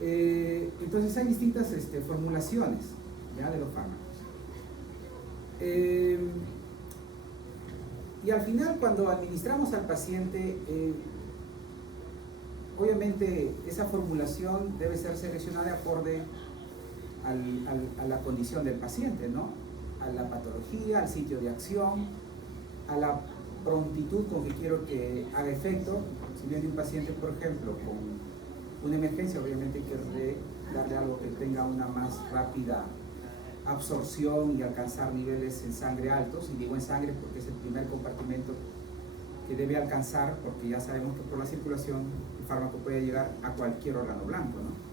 Entonces hay distintas formulaciones, ¿ya?, de los fármacos. Y al final, cuando administramos al paciente, obviamente esa formulación debe ser seleccionada de acorde a la condición del paciente, ¿no?, a la patología, al sitio de acción, a la prontitud con que quiero que haga efecto. Si viene un paciente, por ejemplo, con una emergencia, obviamente hay que darle algo que tenga una más rápida absorción y alcanzar niveles en sangre altos, y digo en sangre porque es el primer compartimento que debe alcanzar, porque ya sabemos que por la circulación el fármaco puede llegar a cualquier órgano blanco, ¿no?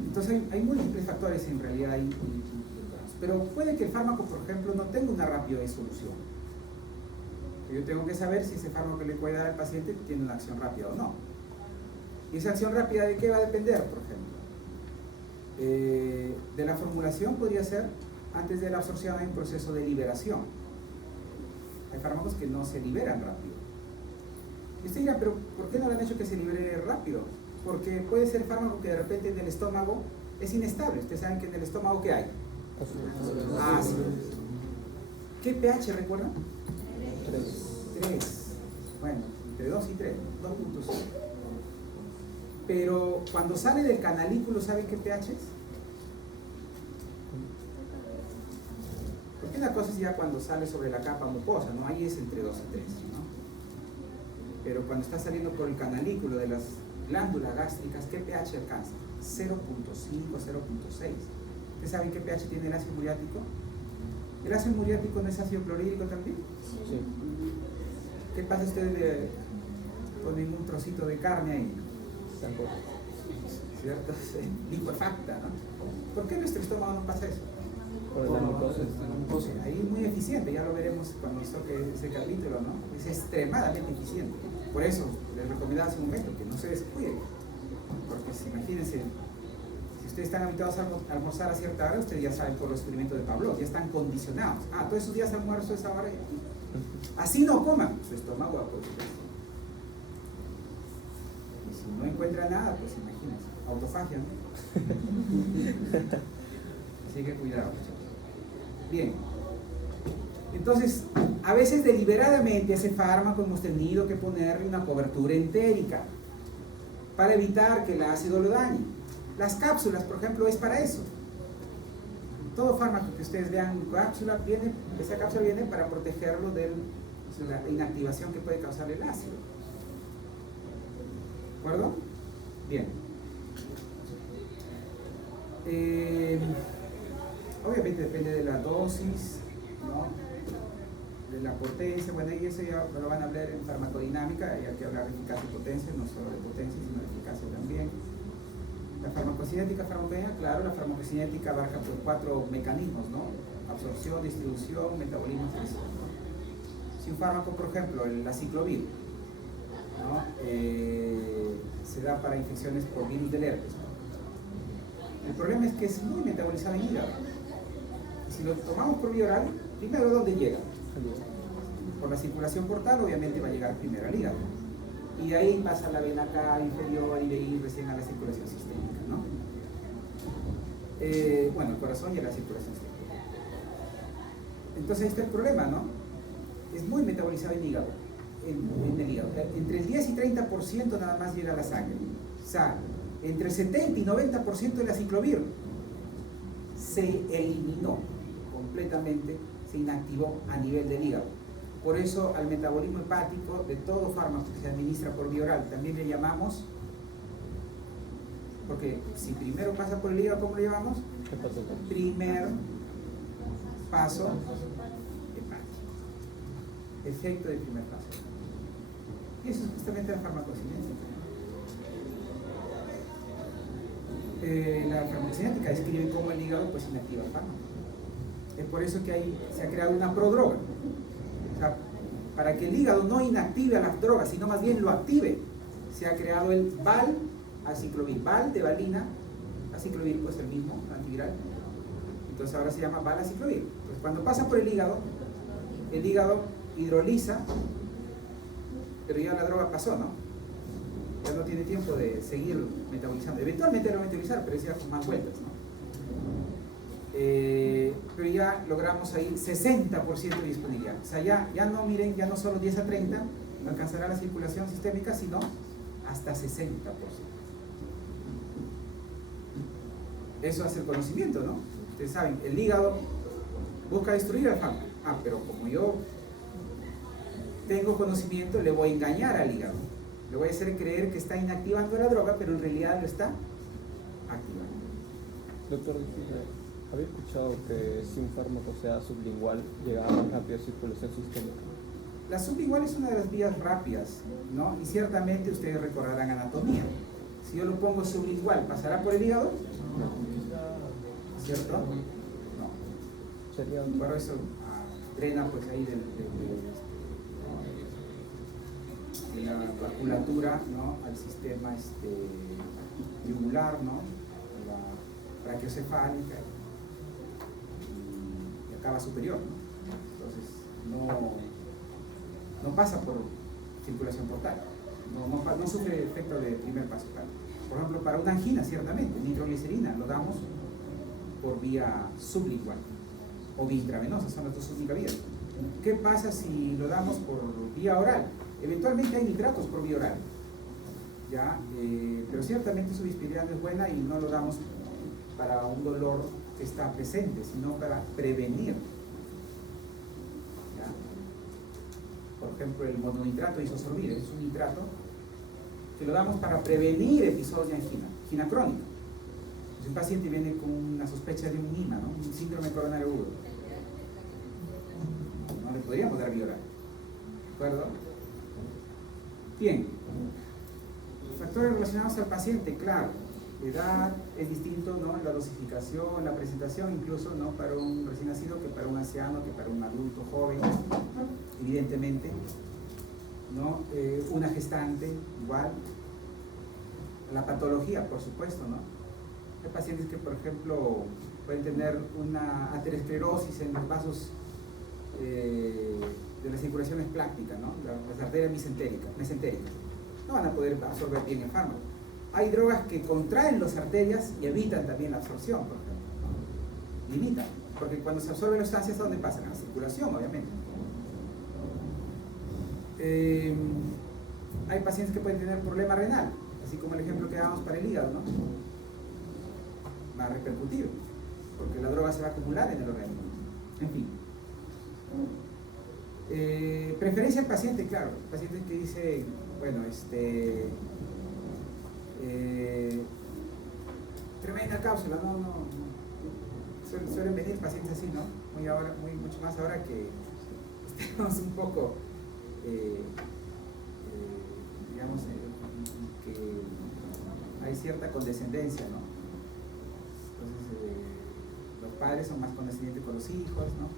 Entonces hay múltiples factores en realidad ahí, pero puede que el fármaco, por ejemplo, no tenga una rápida disolución. Yo tengo que saber si ese fármaco que le puede dar al paciente tiene una acción rápida o no. ¿Y esa acción rápida de qué va a depender, por ejemplo? De la formulación. Podría ser, antes de la absorción hay un proceso de liberación. Hay fármacos que no se liberan rápido. Y usted dirá, pero ¿por qué no le han hecho que se libere rápido? Porque puede ser fármaco que de repente en el estómago es inestable. Ustedes saben que en el estómago, ¿qué hay? Ácido. ¿Qué pH recuerdan? 3. Bueno, entre 2 y 3, 2.5. Pero cuando sale del canalículo, ¿saben qué pH es? Porque una cosa es ya cuando sale sobre la capa mucosa, ¿no? Ahí es entre 2 y 3, ¿no? Pero cuando está saliendo por el canalículo de las glándulas gástricas, ¿qué pH alcanza? 0.5, 0.6. ¿Ustedes saben qué pH tiene el ácido muriático? ¿El ácido muriático no es ácido clorhídrico también? Sí. ¿Qué pasa si ustedes le ponen un trocito de carne ahí? Tampoco. ¿Cierto? Licuefacta, ¿no? ¿Por qué en nuestro estómago no pasa eso? Por la glucosa. Ahí es muy eficiente, ya lo veremos cuando nos toque ese capítulo, ¿no? Es extremadamente eficiente. Por eso les recomendaba hace un momento que no se descuiden. Porque imagínense, si ustedes están habituados a almorzar a cierta hora, ustedes ya saben por los experimentos de Pavlov, ya están condicionados. Ah, todos esos días almuerzo a esa hora. Así no coman, su estómago va a producir. Y si no encuentra nada, pues imagínense, autofagia, ¿no? Así que cuidado, muchachos. Bien, entonces a veces deliberadamente a ese fármaco hemos tenido que ponerle una cobertura entérica para evitar que el ácido lo dañe. Las cápsulas, por ejemplo, es para eso. Todo fármaco que ustedes vean en cápsula esa cápsula viene para protegerlo de la inactivación que puede causar el ácido. ¿De acuerdo? Bien. Obviamente depende de la dosis, ¿no?, de la potencia. Bueno, y eso ya lo van a hablar en farmacodinámica, y hay que hablar de eficacia y potencia, no solo de potencia, sino de eficacia también. La farmacocinética, farmacodinámica, claro, la farmacocinética abarca pues 4 mecanismos, ¿no? Absorción, distribución, metabolismo, excreción, ¿no? Si un fármaco, por ejemplo, el aciclovir, ¿no?, se da para infecciones por virus del herpes, ¿no? El problema es que es muy metabolizado en hígado. Si lo tomamos por vía oral, primero, ¿dónde llega? Por la circulación portal, obviamente va a llegar primero al hígado. Y de ahí pasa a la vena cava inferior y de ahí recién a la circulación sistémica, ¿no? Bueno, el corazón y a la circulación sistémica. Entonces, este es el problema, ¿no? Es muy metabolizado en hígado, en el hígado. Entre el 10 y 30% nada más llega a la sangre. O sea, entre el 70 y 90% del aciclovir se eliminó completamente, se inactivó a nivel del hígado. Por eso al metabolismo hepático de todo fármaco que se administra por vía oral también le llamamos, porque si primero pasa por el hígado, ¿cómo le llamamos? Primer paso hepático. Efecto del primer paso. Y eso es justamente la farmacocinética. La farmacocinética describe cómo el hígado pues inactiva el fármaco. Es por eso que se ha creado una prodroga. O sea, para que el hígado no inactive a las drogas, sino más bien lo active, se ha creado el Val-aciclovir, Val de valina, aciclovir, pues el mismo antiviral. Entonces ahora se llama valaciclovir. Pues cuando pasa por el hígado hidroliza, pero ya la droga pasó, ¿no? Ya no tiene tiempo de seguir metabolizando. Eventualmente lo va a metabolizar, pero es ya con más vueltas, ¿no? Pero ya logramos ahí 60% de disponibilidad. O sea, ya no miren, ya no solo 10 a 30 alcanzará la circulación sistémica, sino hasta 60%. Eso hace el conocimiento, ¿no? Ustedes saben, el hígado busca destruir al fármaco. Pero como yo tengo conocimiento, le voy a engañar al hígado. Le voy a hacer creer que está inactivando la droga, pero en realidad lo está activando. Doctor, había escuchado que si un fármaco sea sublingual, llega a más rápida circulación sistémica. La sublingual es una de las vías rápidas, ¿no? Y ciertamente ustedes recordarán anatomía. Si yo lo pongo sublingual, ¿pasará por el hígado? ¿Cierto? No. Sería Por eso drena pues ahí de la vasculatura, ¿no? Al sistema yugular, ¿no? La brachiocefálica y acaba superior, ¿no? Entonces no pasa por circulación portal, no sufre efecto de primer paso. Por ejemplo, para una angina, ciertamente, nitroglicerina lo damos por vía sublingual o vía intravenosa, son las dos únicas vías. ¿Qué pasa si lo damos por vía oral? Eventualmente hay nitratos por vía oral, ¿ya? Pero ciertamente su disponibilidad no es buena y no lo damos para un dolor que está presente, sino para prevenir. ¿Ya? Por ejemplo, el mononitrato isosorbide es un nitrato que lo damos para prevenir episodios de angina crónica. Si un paciente viene con una sospecha de un IMA, ¿no? Un síndrome coronario agudo, no le podríamos dar vía oral, ¿de acuerdo? Bien, factores relacionados al paciente, claro, la edad es distinto, ¿no? La dosificación, la presentación, incluso, ¿no? Para un recién nacido que para un anciano, que para un adulto joven, evidentemente, ¿no? Una gestante, igual, la patología, por supuesto, ¿no? Hay pacientes que, por ejemplo, pueden tener una aterosclerosis en los vasos de la circulación espláctica, ¿no? Las arterias mesentéricas. No van a poder absorber bien el fármaco. Hay drogas que contraen las arterias y evitan también la absorción, por ejemplo, ¿no? Limitan, porque cuando se absorben las sustancias, ¿a dónde pasan? A la circulación, obviamente. Hay pacientes que pueden tener problema renal, así como el ejemplo que dábamos para el hígado, ¿no? Va a repercutir, porque la droga se va a acumular en el organismo. En fin. Preferencia al paciente, claro. Pacientes que dicen, bueno, tremenda cápsula, no. Suelen venir pacientes así, ¿no? Mucho más ahora que estemos un poco, digamos, que hay cierta condescendencia, ¿no? Entonces, los padres son más condescendientes con los hijos, ¿no?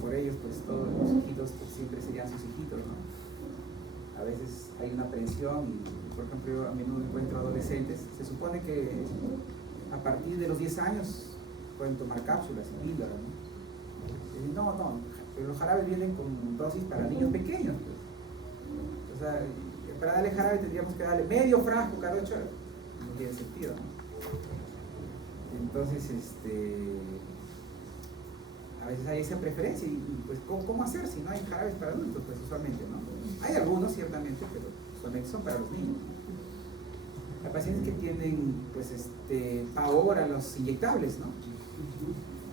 Por ellos, pues todos los hijitos pues, siempre serían sus hijitos, ¿no? A veces hay una aprensión y, por ejemplo, yo a menudo encuentro adolescentes, se supone que a partir de los 10 años pueden tomar cápsulas y píldoras, ¿no? No, pero los jarabes vienen con dosis para niños pequeños, pues. O sea, para darle jarabe tendríamos que darle medio frasco cada 8 horas. No tiene sentido, ¿no? Entonces, a veces hay esa preferencia y pues ¿cómo hacer si no hay jarabes para adultos? Pues usualmente, ¿no? Hay algunos ciertamente, pero usualmente son para los niños. Hay pacientes que tienen pues pavor a los inyectables, ¿no?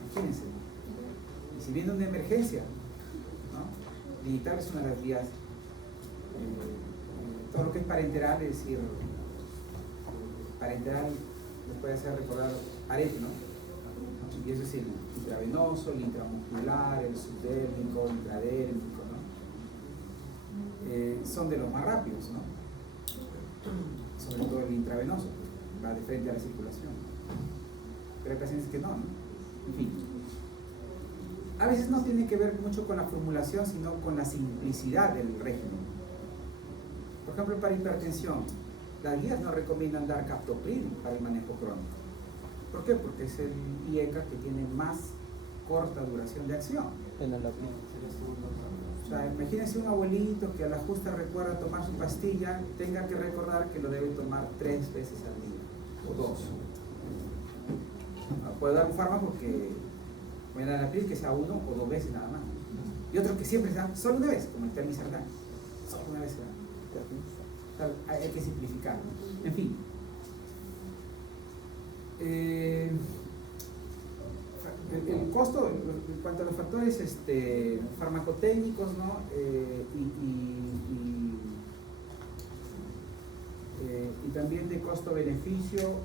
Imagínense. Y si viene una emergencia, ¿no? Inyectable es una de las vías. Todo lo que es parenteral, es decir, parenteral les puede hacer recordar arete, ¿no? Y eso es el intravenoso, el intramuscular, el subdérmico, el intradérmico, ¿no? Son de los más rápidos, ¿no? Sobre todo el intravenoso, pues, va de frente a la circulación. Pero hay pacientes que no, ¿no? En fin. A veces no tiene que ver mucho con la formulación, sino con la simplicidad del régimen. Por ejemplo, para hipertensión, las guías no recomiendan dar captopril para el manejo crónico. ¿Por qué? Porque es el IECA que tiene más corta duración de acción. En el lápiz. O sea, imagínense un abuelito que a la justa recuerda tomar su pastilla, tenga que recordar que lo debe tomar 3 veces al día, o 2. Puede dar un fármaco que, enalapril, que sea 1 o 2 veces nada más. Y otro que siempre se da solo una vez, como el telmisartán. Solo una vez se da. O sea, hay que simplificar. En fin. El costo, en cuanto a los factores farmacotécnicos, ¿no? Y también de costo-beneficio,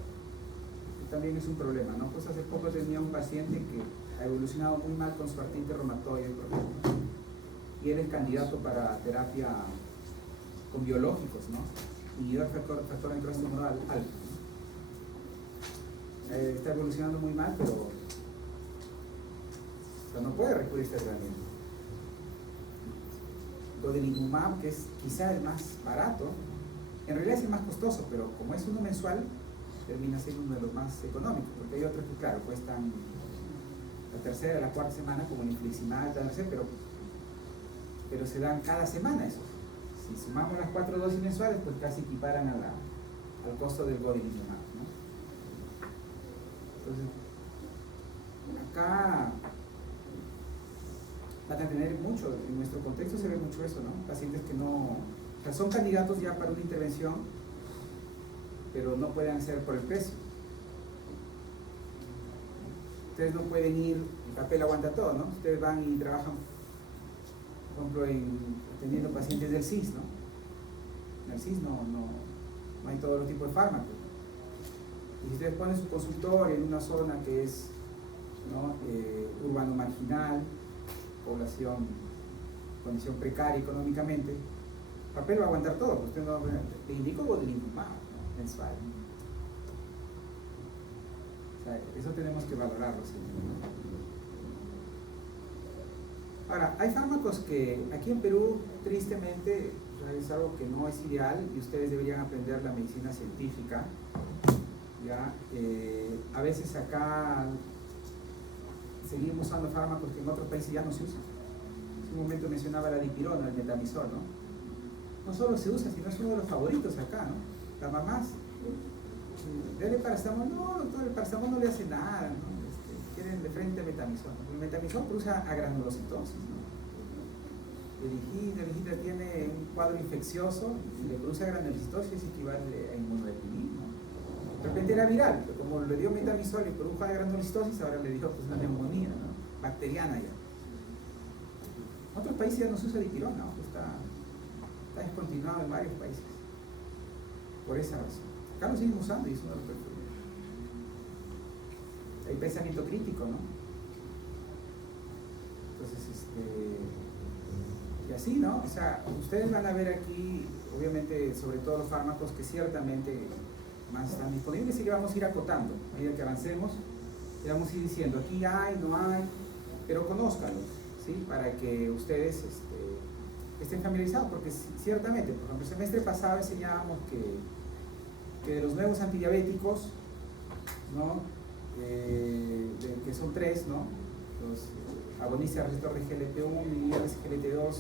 también es un problema, ¿no? Pues hace poco tenía un paciente que ha evolucionado muy mal con su artritis reumatoide, por ejemplo, y él es candidato para terapia con biológicos, ¿no? Y el factor de estrés tumoral alto, ¿no? Está evolucionando muy mal, pero no puede recurrir a este tratamiento. Godelimumab, que es quizá el más barato, en realidad es el más costoso, pero como es uno mensual, termina siendo uno de los más económicos, porque hay otros que, claro, cuestan la tercera, la cuarta semana, como el infliximab, pero se dan cada semana esos. Si sumamos las 4 dosis mensuales, pues casi equiparan al costo del godelimumab, ¿no? Entonces, acá van a tener mucho, en nuestro contexto se ve mucho eso, ¿no? Pacientes que no, o sea, son candidatos ya para una intervención, pero no pueden hacer por el precio. Ustedes no pueden ir, el papel aguanta todo, ¿no? Ustedes van y trabajan, por ejemplo, atendiendo pacientes del CIS, ¿no? En el CIS no hay todo tipo de fármacos. Y si ustedes ponen su consultorio en una zona que es, ¿no? Urbano marginal, población, condición precaria económicamente, el papel va a aguantar todo, pues usted no le indico godelimumab, ¿no? Mensual. O sea, eso tenemos que valorarlo, ¿sí? Ahora, hay fármacos que aquí en Perú, tristemente, o sea, es algo que no es ideal y ustedes deberían aprender la medicina científica, ¿ya? A veces acá seguimos usando fármacos que en otros países ya no se usan. En un momento mencionaba la dipirona, el metamizol, ¿no? No solo se usa, sino es uno de los favoritos acá, ¿no? Las mamás, dale paracetamol, no, doctor, el paracetamol no le hace nada, ¿no? Quieren de frente el metamizol. El metamizol produce agranulocitosis, ¿no? El hijita tiene un cuadro infeccioso y le produce agranulocitosis, equivale a inmunodeprimido, ¿no? De repente era viral, pero como le dio metamizol y produjo agranulocitosis, ahora le dijo pues una neumonía, ¿no? Bacteriana ya. En otros países ya no se usa dipirona, ¿no? Está descontinuado en varios países. Por esa razón. Acá lo siguen usando y es uno de los preferidos. Hay pensamiento crítico, ¿no? Entonces, y así, ¿no? O sea, ustedes van a ver aquí, obviamente, sobre todo los fármacos que ciertamente más están disponibles y que vamos a ir acotando a medida que avancemos, y vamos a ir diciendo, aquí hay, no hay, pero conózcanlos, ¿sí? Para que ustedes estén familiarizados, porque ciertamente, por ejemplo, el semestre pasado enseñábamos que de los nuevos antidiabéticos, ¿no? Que son 3, ¿no? Los agonistas receptor de GLP-1, inhibidores de GLT2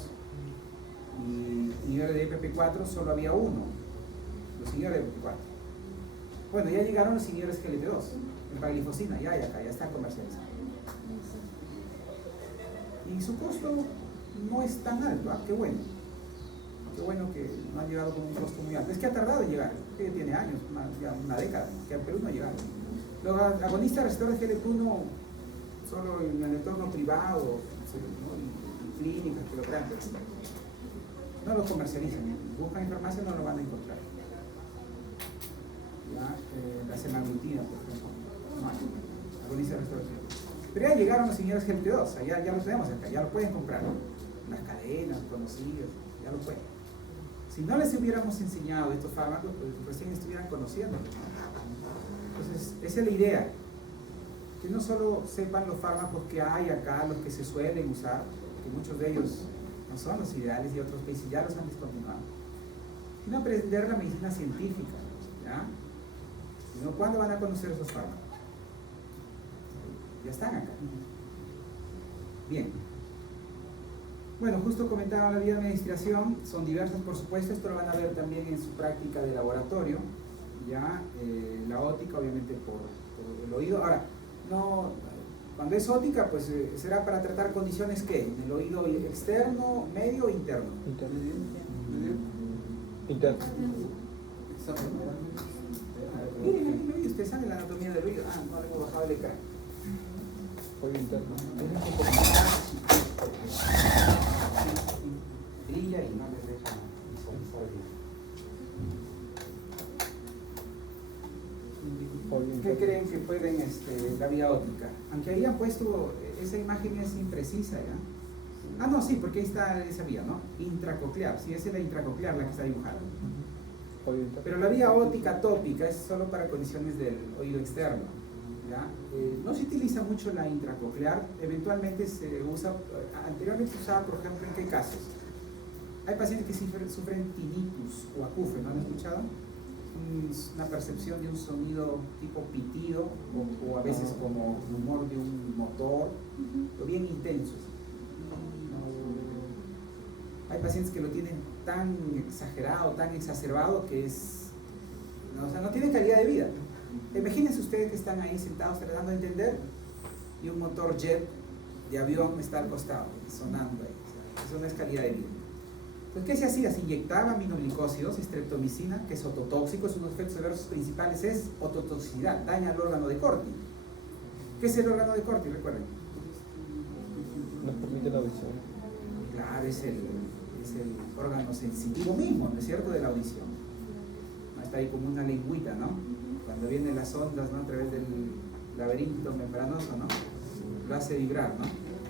y inhibidores de EPP4, solo había uno, los inhibidores de EPP4. Bueno, ya llegaron los inhibidores de GLT2, empaglifosina, ya está comercializado. Y su costo no es tan alto, ¿ah? Qué bueno. Qué bueno que no ha llegado con un costo muy alto. Es que ha tardado en llegar, que tiene años, ya una década, que a Perú no ha llegado. Los agonistas receptores de GLP-1 solo en el entorno privado, ¿no? Y clínicas que lo crean, pero no lo comercializan. Buscan en farmacia, no lo van a encontrar. La semaglutida, por ejemplo, no hay agonistas receptores de GLP-1. Pero ya llegaron los inhibidores GLP-2, ya los tenemos acá, ya lo pueden comprar, ¿no? Las cadenas conocidas, ya lo pueden. Si no les hubiéramos enseñado estos fármacos, pues recién estuvieran conociendo. Entonces, esa es la idea, que no solo sepan los fármacos que hay acá, los que se suelen usar, que muchos de ellos no son los ideales y otros países ya los han descontinuado, sino aprender la medicina científica, ¿ya? Sino cuándo van a conocer esos fármacos. Ya están acá. Bien. Bueno, justo comentaba la vía de administración, son diversas por supuesto, esto lo van a ver también en su práctica de laboratorio, ya, la óptica obviamente por el oído. Ahora, no, cuando es óptica, pues será para tratar condiciones ¿qué? ¿En el oído externo, medio o interno? Interno. Interno. Miren, ustedes saben la anatomía del oído. Ah, no le hemos bajado el ecrán. Oído interno. Brilla y no les deja visualizar bien. ¿Qué creen que pueden la vía óptica? Aunque ahí han puesto, esa imagen es imprecisa, ¿ya? Ah, no, sí, porque ahí está esa vía, ¿no? Intracoclear, sí, esa es la intracoclear la que está dibujada. Pero la vía óptica tópica es solo para condiciones del oído externo, ¿ya? No se utiliza mucho la intracoclear, eventualmente se usa, anteriormente se usaba, por ejemplo, ¿en qué casos? Hay pacientes que sufren tinnitus o acúfeno, ¿no han escuchado? Una percepción de un sonido tipo pitido o a veces como rumor de un motor, o bien intensos. Hay pacientes que lo tienen tan exagerado, tan exacerbado que es, no, o sea, no tienen calidad de vida. Imagínense ustedes que están ahí sentados tratando de entender y un motor jet de avión está al costado, sonando ahí. O sea, eso no es calidad de vida. Entonces, ¿qué se hacía? Se inyectaba aminoglicósidos, streptomicina, que es ototóxico, sus efectos adversos principales es ototoxicidad, daña al órgano de Corti. ¿Qué es el órgano de Corti? Recuerden. Nos permite la audición. Claro, es el órgano sensitivo mismo, ¿no es cierto?, de la audición. Está ahí como una lengüita, ¿no? Cuando vienen las ondas, ¿no?, a través del laberinto membranoso, ¿no?, lo hace vibrar, ¿no?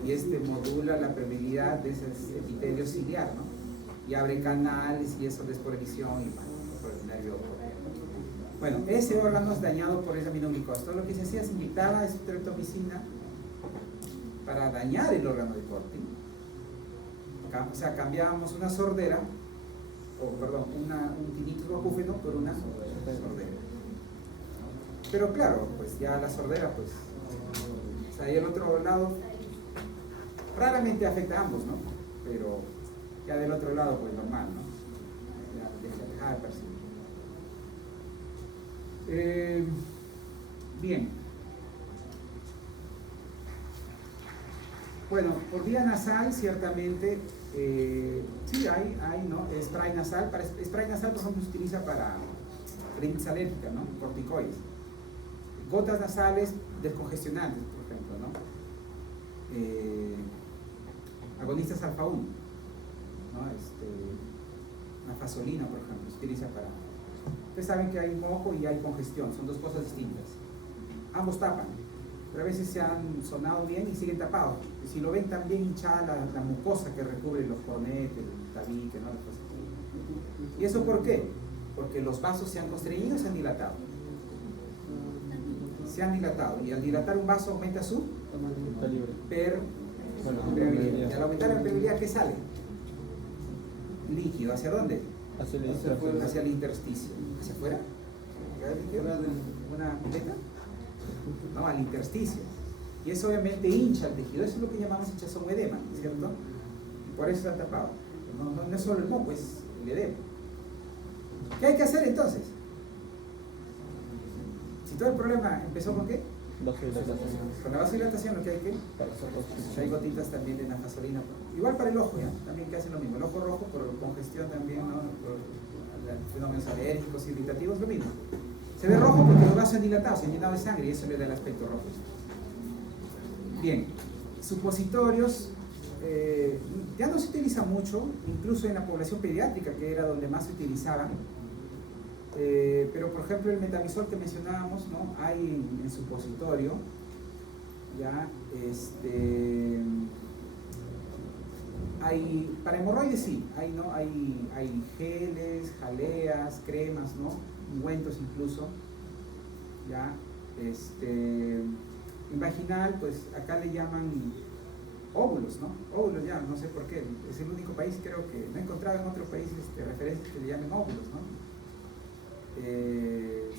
Y modula la permeabilidad de ese epitelio ciliar, ¿no? Y abre canales y eso es por emisión y por el nervio. Bueno, ese órgano es dañado por esa aminoglicósido. Todo lo que se hacía es inyectaba streptomicina para dañar el órgano de Corti. O sea, cambiábamos una sordera, un tinnitus o acúfeno por una sordera. Pero claro, pues ya la sordera, pues, o sea, ahí al otro lado, raramente afecta a ambos, ¿no? Pero ya del otro lado, pues normal, ¿no? Ya deja de percibir. Bien. Bueno, por vía nasal, ciertamente, sí, hay, ¿no? Spray nasal. Spray nasal, por ejemplo, se utiliza para rinitis alérgica, ¿no? Corticoides. Gotas nasales descongestionantes, por ejemplo, ¿no? Agonistas alfa-1, ¿no? Nafasolina, por ejemplo, se utiliza para... Ustedes saben que hay moco y hay congestión, son dos cosas distintas. Ambos tapan, pero a veces se han sonado bien y siguen tapados. Y si lo ven también hinchada la mucosa que recubre los cornetes, el tabique, ¿no? ¿Y eso por qué? Porque los vasos se han constreñido y se han dilatado. Se han dilatado, y al dilatar un vaso aumenta su permeabilidad. Y al aumentar la permeabilidad, ¿qué sale? Líquido. ¿Hacia dónde? Hacia el intersticio. ¿Hacia afuera? ¿Una pileta? No, al intersticio. Y eso obviamente hincha el tejido. Eso es lo que llamamos hinchazón o edema, ¿cierto? Y por eso está tapado. No es solo el moco, es el edema. ¿Qué hay que hacer entonces? Si todo el problema empezó con qué? Con la vasodilatación, lo que hay que... Hay gotitas también de nafasolina. Igual para el ojo, ¿ya? También que hacen lo mismo. El ojo rojo por congestión también, ¿no? Por fenómenos alérgicos, irritativos, lo mismo. Se ve rojo porque los vasos han dilatado, se han llenado de sangre y eso le da el aspecto rojo. Bien, supositorios ya no se utiliza mucho, incluso en la población pediátrica, que era donde más se utilizaba. Pero por ejemplo el metamizol que mencionábamos, ¿no? Hay en supositorio, ya, hay, para hemorroides sí, hay, ¿no? Hay geles, jaleas, cremas, ¿no? Ungüentos incluso, ya, en vaginal, pues acá le llaman óvulos, ¿no? Óvulos ya, no sé por qué, es el único país, creo que no he encontrado en otro país referencias que le llamen óvulos, ¿no?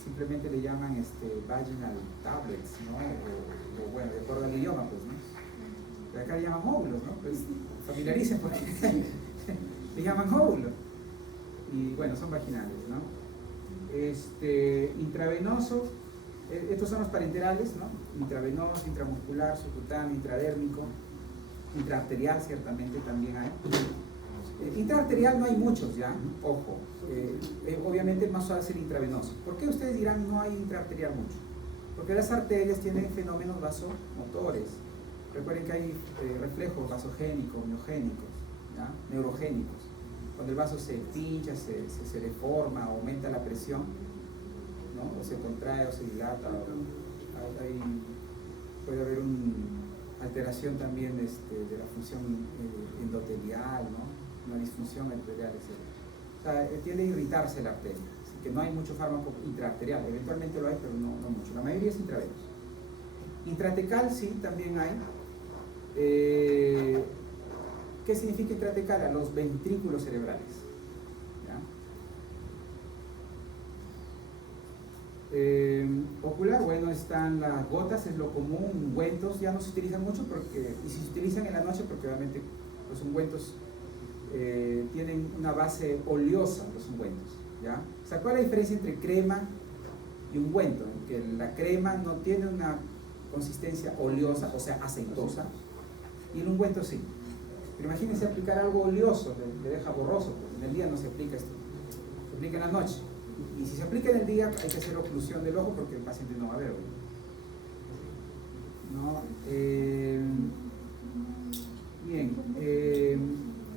Simplemente le llaman vaginal tablets, ¿no? O bueno, de acuerdo al idioma, pues, ¿no? Pero acá le llaman óvulos, ¿no? Pues familiaricen porque le llaman óvulos. Y bueno, son vaginales, ¿no? Intravenoso, estos son los parenterales, ¿no? Intravenoso, intramuscular, subcutáneo, intradérmico, intraarterial ciertamente también hay. Intraarterial no hay muchos ya, ojo, obviamente es más suave el intravenoso. ¿Por qué ustedes dirán no hay intraarterial mucho? Porque las arterias tienen fenómenos vasomotores. Recuerden que hay reflejos vasogénicos, miogénicos, ¿ya? Neurogénicos. Cuando el vaso se pincha, se deforma, aumenta la presión, ¿no? O se contrae o se dilata, puede haber una alteración también de la función endotelial, ¿no? Una disfunción endotelial, etc. O sea, tiende a irritarse la arteria, así que no hay mucho fármaco intraarterial, eventualmente lo hay, pero no mucho, la mayoría es intravenoso. Intratecal sí, también hay. ¿Qué significa intratecal? A los ventrículos cerebrales. ¿Ya? Ocular, bueno, están las gotas, es lo común, ungüentos, ya no se utilizan mucho, y si se utilizan en la noche, porque obviamente los ungüentos tienen una base oleosa, los ungüentos. ¿Ya? O sea, ¿cuál es la diferencia entre crema y ungüento? Que la crema no tiene una consistencia oleosa, o sea, aceitosa, y el ungüento sí. Pero imagínense aplicar algo oleoso, le deja borroso, pues en el día no se aplica esto, se aplica en la noche. Y si se aplica en el día hay que hacer oclusión del ojo porque el paciente no va a ver. ¿No? Bien,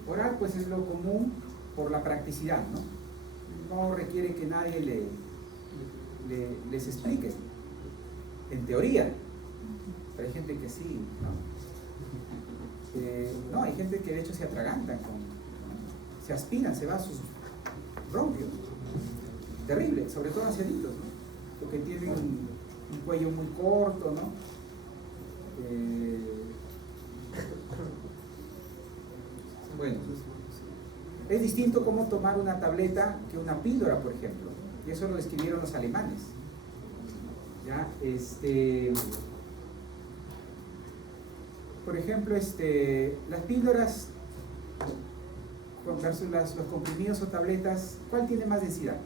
oral pues es lo común por la practicidad, ¿no? No requiere que nadie les explique, en teoría, pero hay gente que sí, ¿no? No, hay gente que de hecho se atragantan, se aspiran, se va a sus bronquios. Terrible, sobre todo ancianitos, ¿no? Porque tienen un cuello muy corto, ¿no? Bueno, es distinto cómo tomar una tableta que una píldora, por ejemplo, y eso lo describieron los alemanes. ¿Ya? Por ejemplo, las píldoras versus los comprimidos o tabletas, ¿cuál tiene más densidad?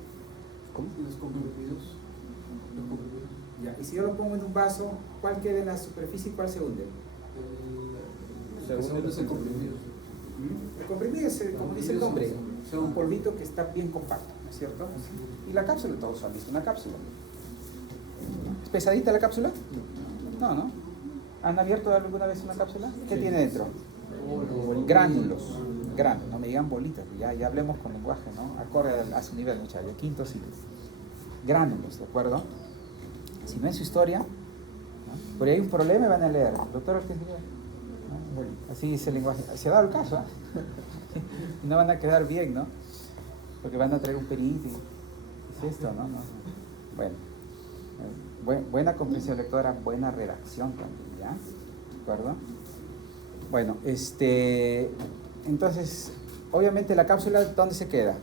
¿Cómo? Los comprimidos. Ya, y si yo lo pongo en un vaso, ¿cuál queda en la superficie y cuál se hunde? El segundo es el comprimido. El comprimido es, como dice el nombre, un polvito que está bien compacto, ¿no es cierto? Y la cápsula, todos han visto una cápsula. ¿Es pesadita la cápsula? No, ¿no? ¿Han abierto alguna vez una cápsula? ¿Qué tiene dentro? Gránulos. Gránulos, no me digan bolitas, ya hablemos con lenguaje, ¿no? Acorde a su nivel, muchachos, quinto siglo. Gránulos, ¿de acuerdo? Si no es su historia, ¿no? Por ahí hay un problema y van a leer. Doctor, ¿qué es? ¿No? Así dice el lenguaje. Se ha dado el caso, ¿eh? Y no van a quedar bien, ¿no? Porque van a traer un perito. ¿Es esto, no? Bueno, buena comprensión lectora, buena redacción también, ¿ya? ¿De acuerdo? Bueno, entonces, obviamente la cápsula, ¿dónde se queda?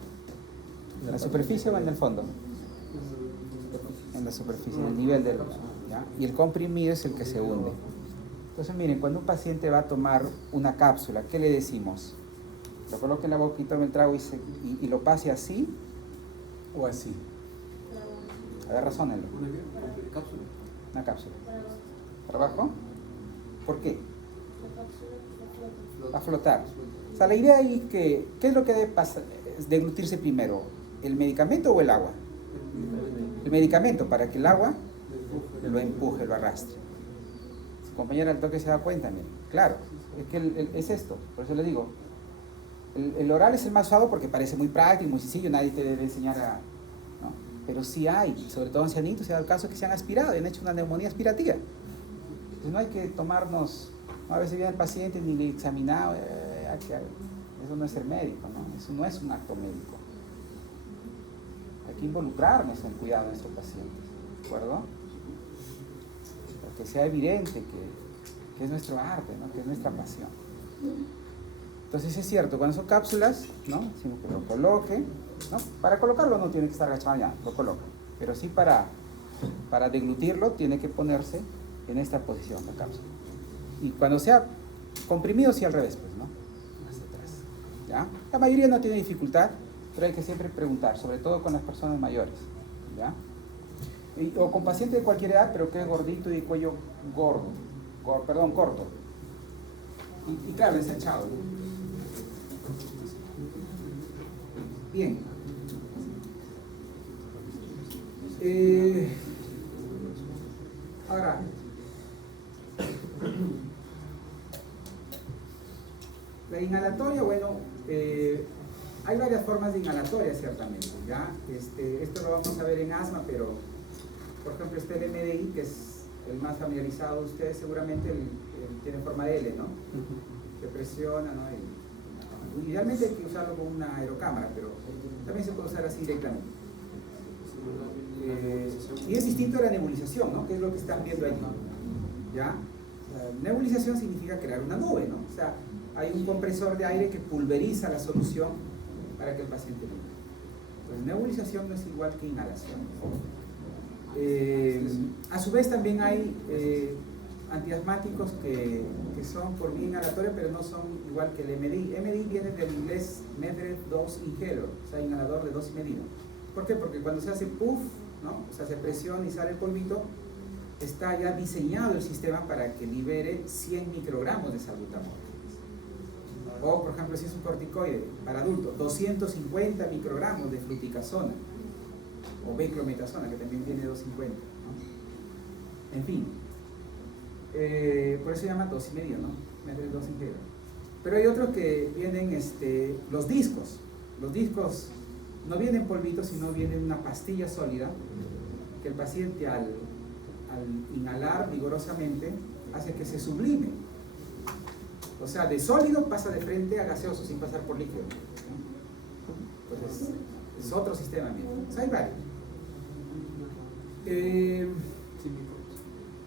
¿En la superficie o en el fondo? En la superficie, en el nivel del... ¿ya? Y el comprimido es el que se hunde. Entonces, miren, cuando un paciente va a tomar una cápsula, ¿qué le decimos? Lo coloque en la boca y tome el trago y lo pase así o así. A ver, razónenlo. Una cápsula. ¿Para abajo? ¿Por qué? A flotar. O sea, la idea ahí que, ¿qué es lo que debe deglutirse primero? ¿El medicamento o el agua? El medicamento, para que el agua lo empuje, lo arrastre. Su compañera al toque se da cuenta, miren. Claro, es que es esto, por eso le digo. El oral es el más suave porque parece muy práctico, muy sencillo, nadie te debe enseñar a... ¿no? Pero sí hay, sobre todo ancianitos, se ha dado el caso que se han aspirado y han hecho una neumonía aspirativa. Entonces no hay que tomarnos, a veces viene el paciente ni le examinado, eso no es ser médico, ¿no? Eso no es un acto médico. Hay que involucrarnos en el cuidado de nuestros pacientes, ¿de acuerdo? Para que sea evidente que que es nuestro arte, ¿no? Que es nuestra pasión. Entonces es cierto, cuando son cápsulas, ¿no? Decimos que lo coloque, ¿no? Para colocarlo no tiene que estar agachado ya, lo coloca. Pero sí para deglutirlo tiene que ponerse en esta posición la cápsula. Y cuando sea comprimido, sí al revés, pues, ¿no? Hacia atrás. ¿Ya? La mayoría no tiene dificultad, pero hay que siempre preguntar, sobre todo con las personas mayores. ¿Ya? O con pacientes de cualquier edad, pero que es gordito y de cuello corto. Y claro, desechado. Bien. Ahora, la inhalatoria, bueno, hay varias formas de inhalatoria, ciertamente, ¿ya? Esto lo vamos a ver en asma, pero, por ejemplo, el MDI, que es el más familiarizado de ustedes, seguramente tiene forma de L, ¿no? Que presiona, ¿no? Idealmente hay que usarlo con una aerocámara, pero también se puede usar así directamente. Y es distinto a la nebulización, ¿no? Que es lo que están viendo allí, ¿ya? La nebulización significa crear una nube, ¿no? O sea, hay un compresor de aire que pulveriza la solución para que el paciente viva. Entonces, nebulización no es igual que inhalación. A su vez también hay antiasmáticos que son por vía inhalatoria, pero no son igual que el MDI. MDI viene del inglés Metered Dose Inhaler, o sea, inhalador de dosis medida. ¿Por qué? Porque cuando se hace puff, ¿no? Se hace presión y sale el polvito, está ya diseñado el sistema para que libere 100 microgramos de salbutamol. O, por ejemplo, si es un corticoide para adultos, 250 microgramos de fluticasona o beclometasona, que también tiene 250, ¿no? En fin, por eso se llama dosis media, ¿no? Metered Dose Inhaler. Pero hay otros que vienen, los discos. Los discos no vienen polvitos, sino vienen una pastilla sólida que el paciente al inhalar vigorosamente hace que se sublime. O sea, de sólido pasa de frente a gaseoso sin pasar por líquido. Entonces, es otro sistema bien. O sea, hay varios.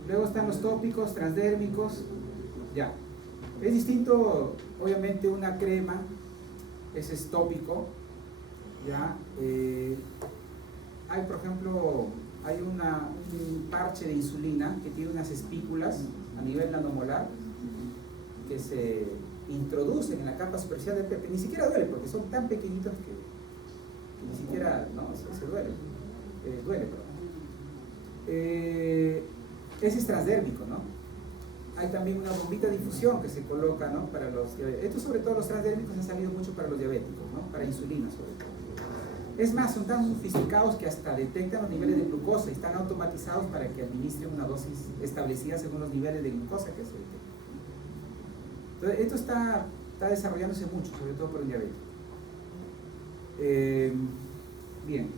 Luego están los tópicos, transdérmicos. Ya. Es distinto, obviamente, una crema, ese es tópico. Ya. Hay, por ejemplo, hay un parche de insulina que tiene unas espículas a nivel nanomolar que se introducen en la capa superficial del PEP. Ni siquiera duele, porque son tan pequeñitos que ni siquiera se duele. Duele, perdón. Ese es transdérmico, ¿no? Hay también una bombita de difusión que se coloca, ¿no? Para los diabéticos. Esto, sobre todo, los transdérmicos han salido mucho para los diabéticos, ¿no? Para insulina, sobre todo. Es más, son tan sofisticados que hasta detectan los niveles de glucosa y están automatizados para que administren una dosis establecida según los niveles de glucosa que se detectan. Entonces, esto está desarrollándose mucho, sobre todo por el diabetes. Bien.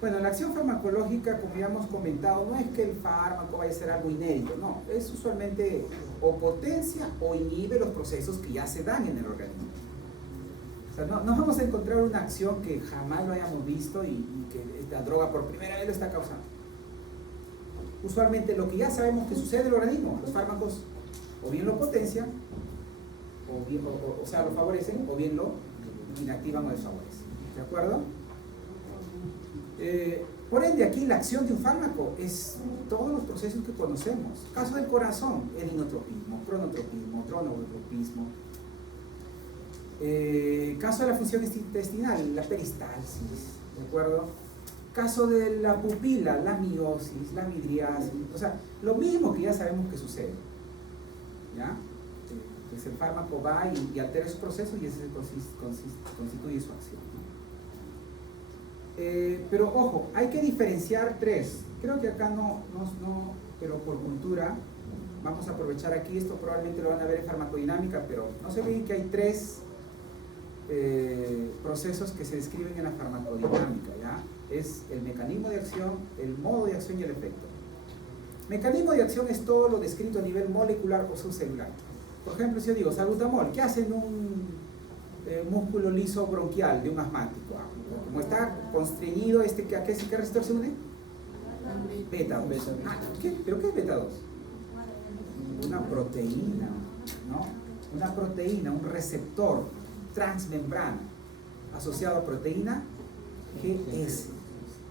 Bueno, la acción farmacológica, como ya hemos comentado, no es que el fármaco vaya a ser algo inédito, no. Es usualmente o potencia o inhibe los procesos que ya se dan en el organismo. O sea, no vamos a encontrar una acción que jamás lo hayamos visto y que esta droga por primera vez lo está causando. Usualmente lo que ya sabemos que sucede en el organismo, los fármacos o bien lo potencian, o sea, lo favorecen, o bien lo inactivan o desfavorecen. ¿De acuerdo? Por ende, aquí la acción de un fármaco es todos los procesos que conocemos. Caso del corazón, el inotropismo, cronotropismo, tronotropismo. Caso de la función intestinal, la peristalsis, ¿de acuerdo? Caso de la pupila, la miosis, la midriasis, o sea, lo mismo que ya sabemos que sucede, ¿ya? Pues el fármaco va y altera esos procesos y ese constituye su acción, ¿no? Pero ojo, hay que diferenciar tres. Creo que acá no, pero por cultura vamos a aprovechar aquí. Esto probablemente lo van a ver en farmacodinámica, pero no se olviden que hay tres procesos que se describen en la farmacodinámica, ¿ya? Es el mecanismo de acción, el modo de acción y el efecto. Mecanismo de acción es todo lo descrito a nivel molecular o subcelular. Por ejemplo, si yo digo salbutamol, ¿qué hace en un músculo liso bronquial de un asmático? Como está constreñido, ¿a qué receptor se une? Beta 2. ¿Pero qué es beta 2? Una proteína, ¿no? Una proteína, un receptor transmembrana asociado a proteína GS.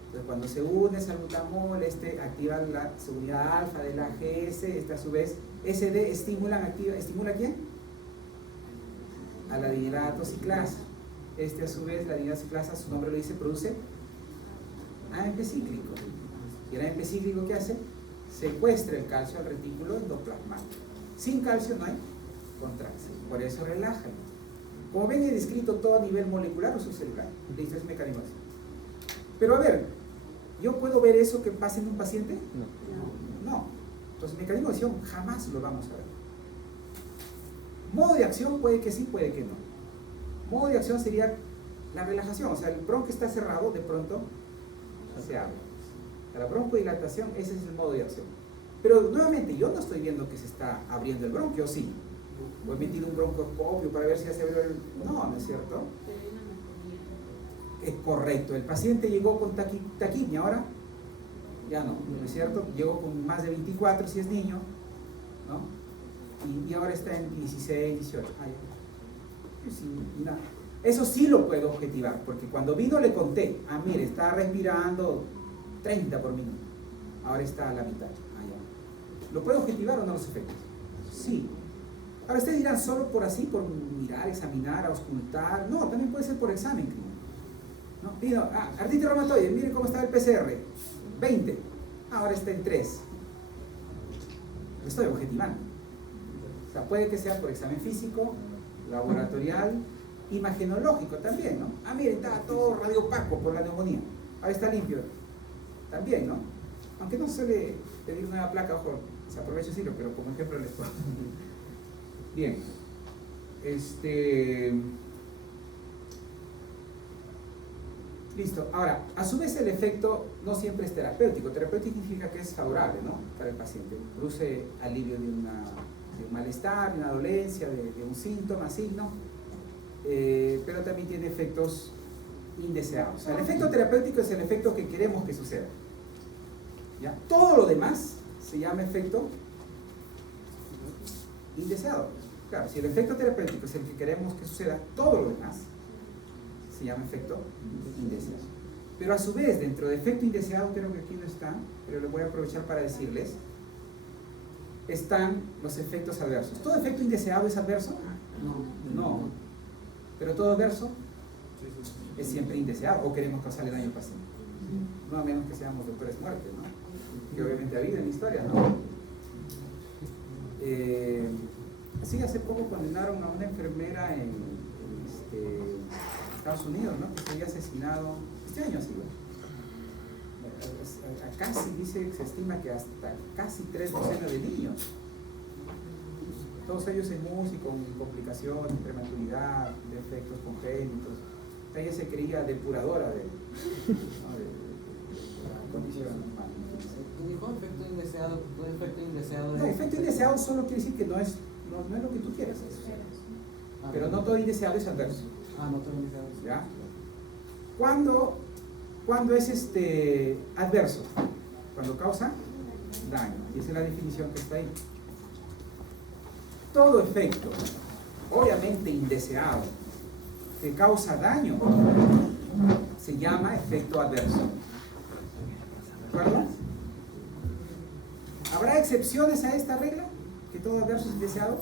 Entonces, cuando se une salbutamol, activa la subunidad alfa de la GS, a su vez, SD ¿estimula a quién? A la adinidad ciclasa. A su vez, la adinidad ciclasa, su nombre lo dice, produce AMP cíclico. ¿Y el AMP cíclico qué hace? Secuestra el calcio al retículo endoplasmático. Sin calcio no hay contracción, por eso relaja. Como ven, he descrito todo a nivel molecular o subcelular. Listo, es mecanismo así. Pero a ver, ¿yo puedo ver eso que pasa en un paciente? No. Entonces, mecanismo de acción jamás lo vamos a ver. Modo de acción puede que sí, puede que no. Modo de acción sería la relajación, o sea, el bronquio está cerrado, de pronto se abre. La broncodilatación, ese es el modo de acción. Pero nuevamente, yo no estoy viendo que se está abriendo el bronquio, ¿sí? O he metido un broncoscopio para ver si ya se abrió el... No, ¿no es cierto? Es correcto, el paciente llegó con taquipnea, ahora ya no es cierto? Llegó con más de 24 si es niño, ¿no? Y ahora está en 16, 18. Eso sí lo puedo objetivar, porque cuando vino le conté, mire, está respirando 30 por minuto, ahora está a la mitad. ¿Lo puedo objetivar o no los efectos? Sí. Ahora ustedes dirán, solo por así, por mirar, examinar, auscultar. No, también puede ser por examen clínico, ¿no? Pido, artritis reumatoide, miren cómo está el PCR, 20, ahora está en 3. Lo estoy objetivando. O sea, puede que sea por examen físico, laboratorial, imagenológico también, ¿no? Miren, está todo radiopaco por la neumonía, ahora está limpio. También, ¿no? Aunque no suele pedir una placa, ojo, se aprovecha decirlo, pero como ejemplo les puedo. Bien. Listo. Ahora, a su vez el efecto no siempre es terapéutico. Terapéutico significa que es favorable, ¿no? Para el paciente. Produce alivio de un malestar, de una dolencia, de un síntoma, signo. Pero también tiene efectos indeseados. O sea, el efecto terapéutico es el efecto que queremos que suceda. ¿Ya? Todo lo demás se llama efecto indeseado. Claro, si el efecto terapéutico es el que queremos que suceda, todo lo demás se llama efecto indeseado. Pero a su vez, dentro de efecto indeseado, creo que aquí no está, pero lo voy a aprovechar para decirles, están los efectos adversos. ¿Todo efecto indeseado es adverso? No. ¿Pero todo adverso es siempre indeseado o queremos causarle daño al paciente? No, a menos que seamos doctores muertes, ¿no? Que obviamente ha habido en la historia, ¿no? Así hace poco condenaron a una enfermera en Estados Unidos, ¿no? Que se había asesinado, este año así, ¿no? Casi, dice, se estima que hasta casi 3 docenas de niños. Todos ellos en UCI con complicaciones, prematuridad, defectos congénitos. Ella se creía depuradora de la condición humana. Dijo efecto indeseado, todo efecto indeseado. No, efecto indeseado solo quiere decir que no es lo que tú quieras. Pero no todo indeseado es adverso. No todo indeseado. ¿Ya? ¿Cuándo es adverso? Cuando causa daño. Y esa es la definición que está ahí. Todo efecto, obviamente indeseado, que causa daño, se llama efecto adverso. ¿De acuerdo? ¿Habrá excepciones a esta regla? ¿Que todo adverso es indeseado?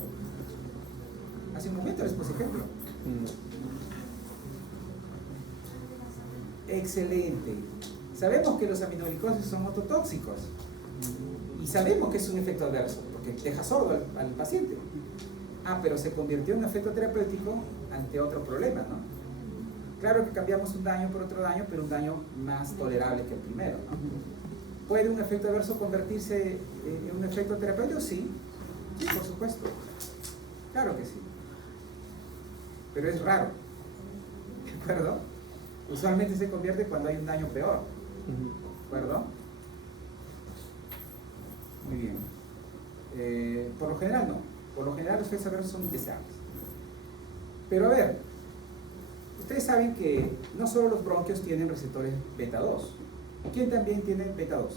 Hace un momento les puse ejemplo. Excelente. Sabemos que los aminoglucósidos son ototóxicos y sabemos que es un efecto adverso porque deja sordo al paciente. Pero se convirtió en un efecto terapéutico ante otro problema, ¿no? Claro que cambiamos un daño por otro daño, pero un daño más tolerable que el primero, ¿no? ¿Puede un efecto adverso convertirse en un efecto terapéutico? Sí, por supuesto. Claro que sí. Pero es raro. ¿De acuerdo? Usualmente se convierte cuando hay un daño peor. ¿De acuerdo? Muy bien. Por lo general no. Por lo general los efectos adversos son indeseables. Pero a ver, ustedes saben que no solo los bronquios tienen receptores beta 2. ¿Quién también tiene beta 2?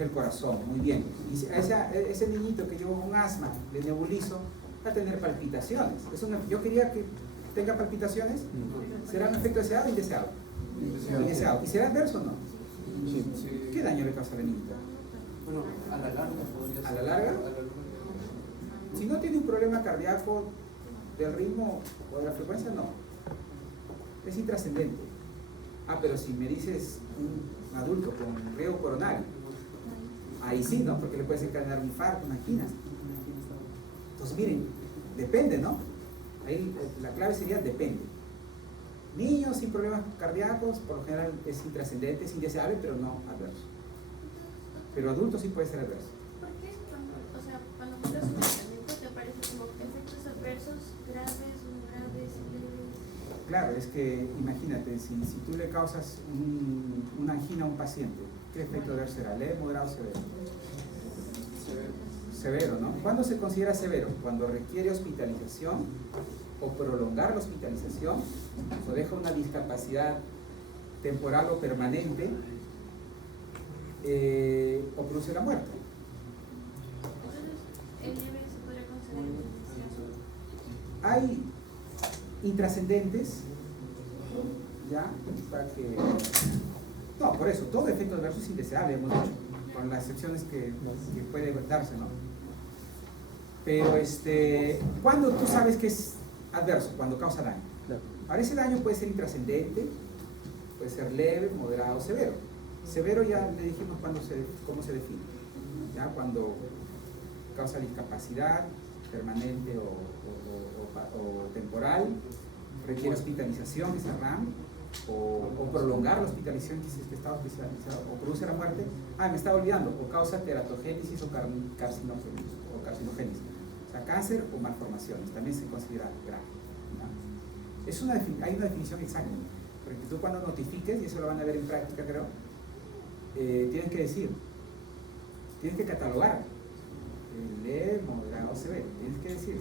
El corazón, muy bien. Y ese niñito que lleva un asma, de nebulizo, va a tener palpitaciones. Yo quería que tenga palpitaciones. ¿Será un efecto deseado o indeseado? Indeseado. ¿Y será adverso o no? Sí. ¿Qué daño le causa al niñito? Bueno, a la larga podría ser. ¿A la larga? Si no tiene un problema cardíaco del ritmo o de la frecuencia, no. Es intrascendente. Pero si me dices un adulto con riesgo coronario, ahí sí, ¿no? Porque le puede desencadenar un infarto, una angina. Entonces, miren, depende, ¿no? Ahí la clave sería depende. Niños sin problemas cardíacos, por lo general es intrascendente, es indeseable, pero no adverso. Pero adultos sí puede ser adverso. ¿Por qué cuando mandas un medicamento te aparece como efectos adversos graves, no graves, leves? Claro, es que imagínate, si tú le causas una angina a un paciente, ¿qué efecto adverso será? ¿Leve, moderado o severo? Severo, ¿no? ¿Cuándo se considera severo? Cuando requiere hospitalización o prolongar la hospitalización o deja una discapacidad temporal o permanente o produce la muerte. Entonces, el leve se podría considerar indeseado. Hay intrascendentes, ¿ya? Para que... No, por eso, todo efecto adverso es indeseable, hemos dicho, con las excepciones que puede darse, ¿no? Pero ¿cuándo tú sabes que es adverso? Cuando causa daño. Claro. Ahora ese daño puede ser intrascendente, puede ser leve, moderado o severo. Severo ya le dijimos cómo se define. ¿Ya? Cuando causa discapacidad permanente o temporal, requiere hospitalización, que es el RAM, o prolongar la hospitalización, que es este estado especializado, o produce la muerte. Me estaba olvidando, o causa teratogénesis o carcinogénesis. O sea, cáncer o malformaciones, también se considera grave. ¿Ya? Hay una definición exacta, porque tú cuando notifiques, y eso lo van a ver en práctica creo, tienes que decir, tienes que catalogar, leve, moderado, severo, tienes que decir,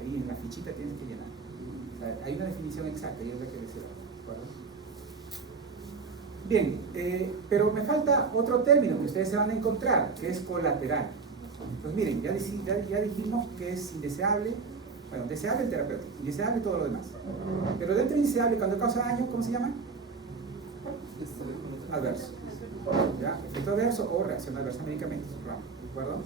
ahí en la fichita tienes que llenar. O sea, hay una definición exacta y es la que decir, ¿de acuerdo? Bien, pero me falta otro término que ustedes se van a encontrar, que es colateral. Pues miren, ya dijimos que es indeseable, bueno, deseable el terapéutico, indeseable todo lo demás. Pero dentro de indeseable, cuando causa daño, ¿cómo se llama? Adverso. ¿Ya? Efecto adverso o reacción adversa a medicamentos, ¿de acuerdo?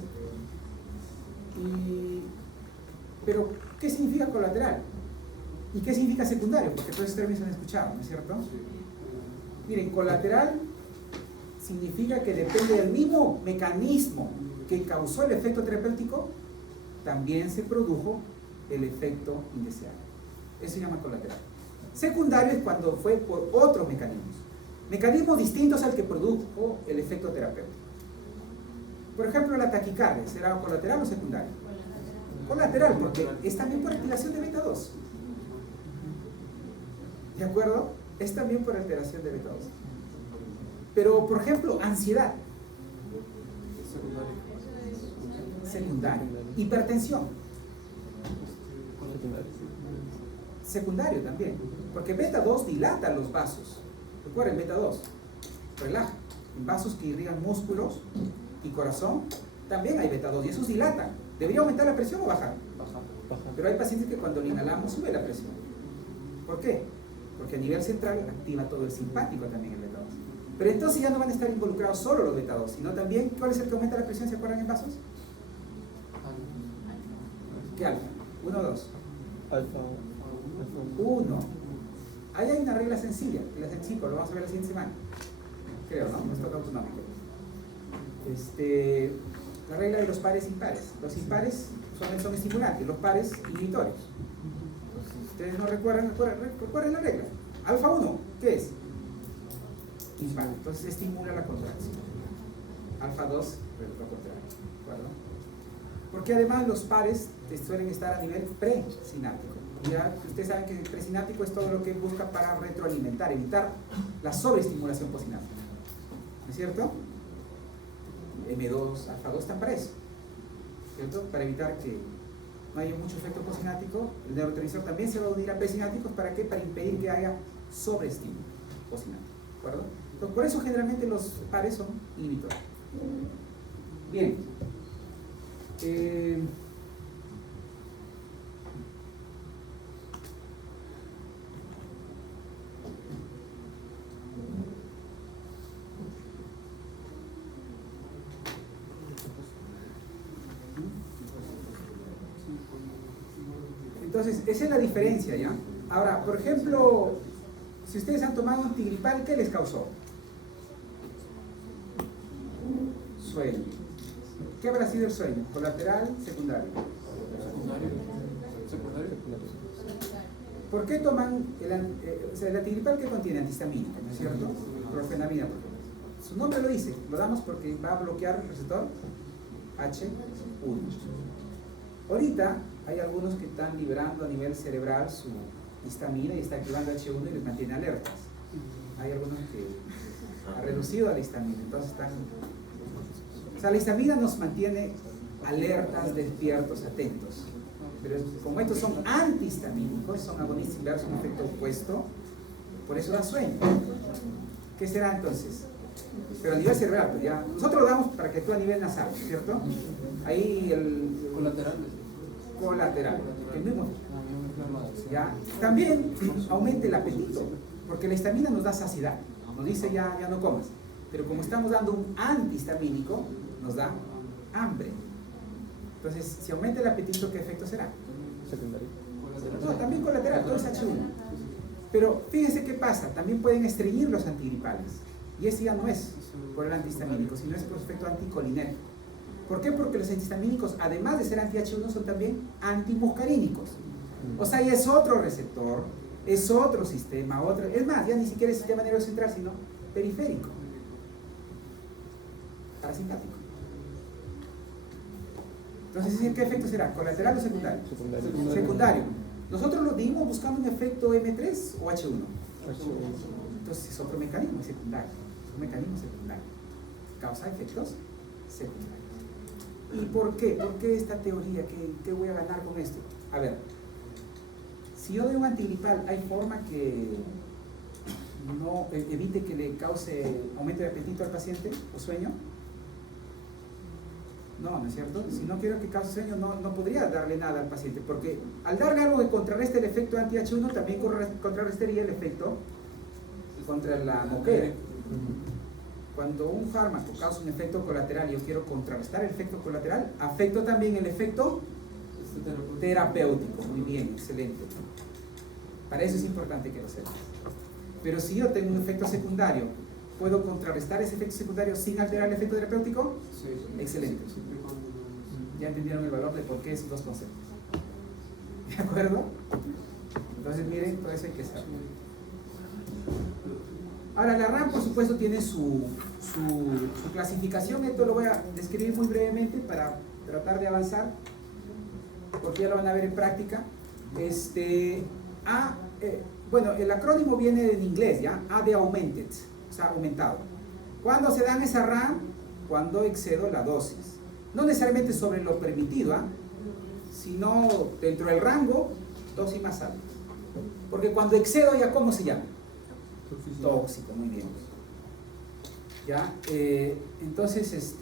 Pero, ¿qué significa colateral? ¿Y qué significa secundario? Porque todos esos términos se han escuchado, ¿no es cierto? Miren, colateral significa que depende del mismo mecanismo que causó el efecto terapéutico, también se produjo el efecto indeseable. Eso se llama colateral. Secundario es cuando fue por otros mecanismos distintos al que produjo el efecto terapéutico. Por ejemplo, la taquicardia, ¿será colateral o secundario? Colateral, porque es también por activación de beta 2. ¿De acuerdo? Es también por alteración de beta 2. Pero, por ejemplo, ansiedad. Secundario. Hipertensión. Secundario también. Porque beta 2 dilata los vasos. Recuerden, beta 2 relaja. En vasos que irrigan músculos y corazón, también hay beta 2 y esos dilatan. ¿Debería aumentar la presión o bajar? Pero hay pacientes que cuando le inhalamos sube la presión. ¿Por qué? Porque a nivel central activa todo el simpático también el beta 2. Pero entonces ya no van a estar involucrados solo los beta 2, sino también, ¿cuál es el que aumenta la presión? ¿Se acuerdan en vasos? ¿Qué alfa? ¿1 o 2? Alfa. 1. Ahí hay una regla sencilla, que la sencilla, lo vamos a ver la siguiente semana. Creo, ¿no? No es todo autonómico. La regla de los pares impares. Los impares son estimulantes, los pares inhibitorios. Ustedes no recuerdan la regla. Alfa 1, ¿qué es? Impar. Entonces estimula la contracción. Alfa 2, lo contrario. ¿De acuerdo? Porque además los pares suelen estar a nivel presináptico. Ya ustedes saben que el presináptico es todo lo que busca para retroalimentar, evitar la sobreestimulación postsináptica. ¿No es cierto? M2, alfa 2 están para eso, ¿cierto? Para evitar que no haya mucho efecto postsináptico. El neurotransmisor también se va a unir a presinápticos. ¿Para qué? Para impedir que haya sobreestímulo postsináptico. ¿De acuerdo? Entonces, por eso generalmente los pares son inhibitores. Bien. Entonces, esa es la diferencia, ¿ya? Ahora, por ejemplo, si ustedes han tomado un antigripal, ¿qué les causó? Sueño. ¿Qué habrá sido el sueño? ¿Colateral? ¿Secundario? Secundario. ¿Por qué toman el antigripal que contiene antihistamínico, ¿no es cierto? Clorfenamina, por ejemplo. Su nombre lo dice, lo damos porque va a bloquear el receptor H1. Ahorita hay algunos que están liberando a nivel cerebral su histamina y está activando H1 y les mantiene alertas. Hay algunos que han reducido a la histamina, entonces están... O sea, la histamina nos mantiene alertas, despiertos, atentos. Pero como estos son antihistamínicos, son agonistas inversos, un efecto opuesto, por eso da sueño. ¿Qué será entonces? Pero a nivel cerebral, pues ya, nosotros lo damos para que actúe a nivel nasal, ¿cierto? Ahí el colateral, el mismo. ¿Ya? También aumenta el apetito, porque la histamina nos da saciedad, nos dice ya no comas. Pero como estamos dando un antihistamínico, nos da hambre. Entonces, si aumenta el apetito, ¿qué efecto será? Secundario. No, también colateral, todo es H1. Pero fíjense qué pasa, también pueden estreñir los antigripales. Y ese ya no es por el antihistamínico, sino es por efecto anticolinérgico. ¿Por qué? Porque los antihistamínicos, además de ser anti-H1, son también antimuscarínicos. O sea, ya es otro receptor, es otro sistema, es más, ya ni siquiera es sistema nervioso central, sino periférico. Parasimpático. Entonces, ¿qué efecto será? ¿Colateral o secundario? Secundario. Secundario. Nosotros lo dimos buscando un efecto M3 o H1. H1. Entonces es otro mecanismo, es secundario. Es un mecanismo secundario. Causa efectos secundarios. ¿Y por qué? ¿Por qué esta teoría? ¿Qué voy a ganar con esto? A ver, si yo doy un antigripal, ¿hay forma que no evite que le cause aumento de apetito al paciente o sueño? No es cierto. Si no quiero que cause sueño, no podría darle nada al paciente, porque al darle algo que contrarreste el efecto anti-H1, también contrarrestaría el efecto contra la moquera. Cuando un fármaco causa un efecto colateral y yo quiero contrarrestar el efecto colateral, afecto también el efecto terapéutico. Muy bien, excelente. Para eso es importante que lo sepas. Pero si yo tengo un efecto secundario, ¿puedo contrarrestar ese efecto secundario sin alterar el efecto terapéutico? Sí. Excelente. Ya entendieron el valor de por qué esos dos conceptos. ¿De acuerdo? Entonces miren, todo eso hay que saber. Ahora, la RAM, por supuesto, tiene su clasificación. Esto lo voy a describir muy brevemente para tratar de avanzar, porque ya lo van a ver en práctica. Bueno, el acrónimo viene en inglés, ¿ya? A de augmented, o sea, aumentado. ¿Cuándo se dan esa RAM? Cuando excedo la dosis. No necesariamente sobre lo permitido, sino dentro del rango, dosis más alta. Porque cuando excedo, ¿ya cómo se llama? Tóxico, muy bien. ¿Ya? Entonces,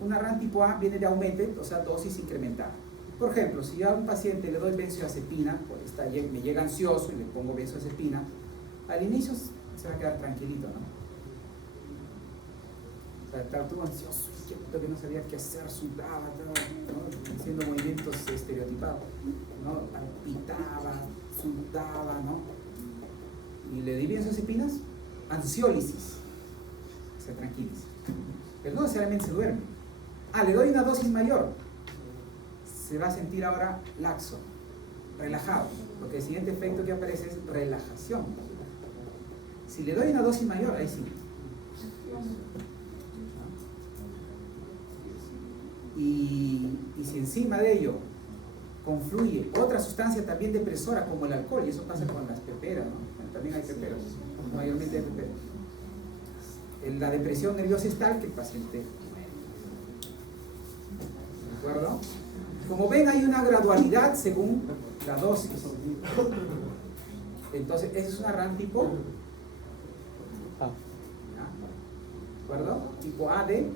una RAM tipo A viene de aumented, o sea, dosis incrementada. Por ejemplo, si yo a un paciente le doy benzodiazepina, me llega ansioso y le pongo benzodiazepina, al inicio se va a quedar tranquilito, ¿no? O sea, estaba todo ansioso, que no sabía qué hacer, sudaba, ¿no? Haciendo movimientos estereotipados, ¿no? Palpitaba, sudaba, ¿no? Y le di benzodiazepinas, ansiólisis, se tranquiliza. Pero no necesariamente se duerme. Le doy una dosis mayor, se va a sentir ahora laxo, relajado, porque el siguiente efecto que aparece es relajación. Si le doy una dosis mayor, ahí sí. Y si encima de ello confluye otra sustancia también depresora como el alcohol, y eso pasa con las peperas, ¿no? También hay peperos, mayormente hay peperos. La depresión nerviosa es tal que el paciente, ¿de acuerdo? Como ven, hay una gradualidad según la dosis. Entonces, esa es una RAM tipo A. ¿De acuerdo? Tipo A de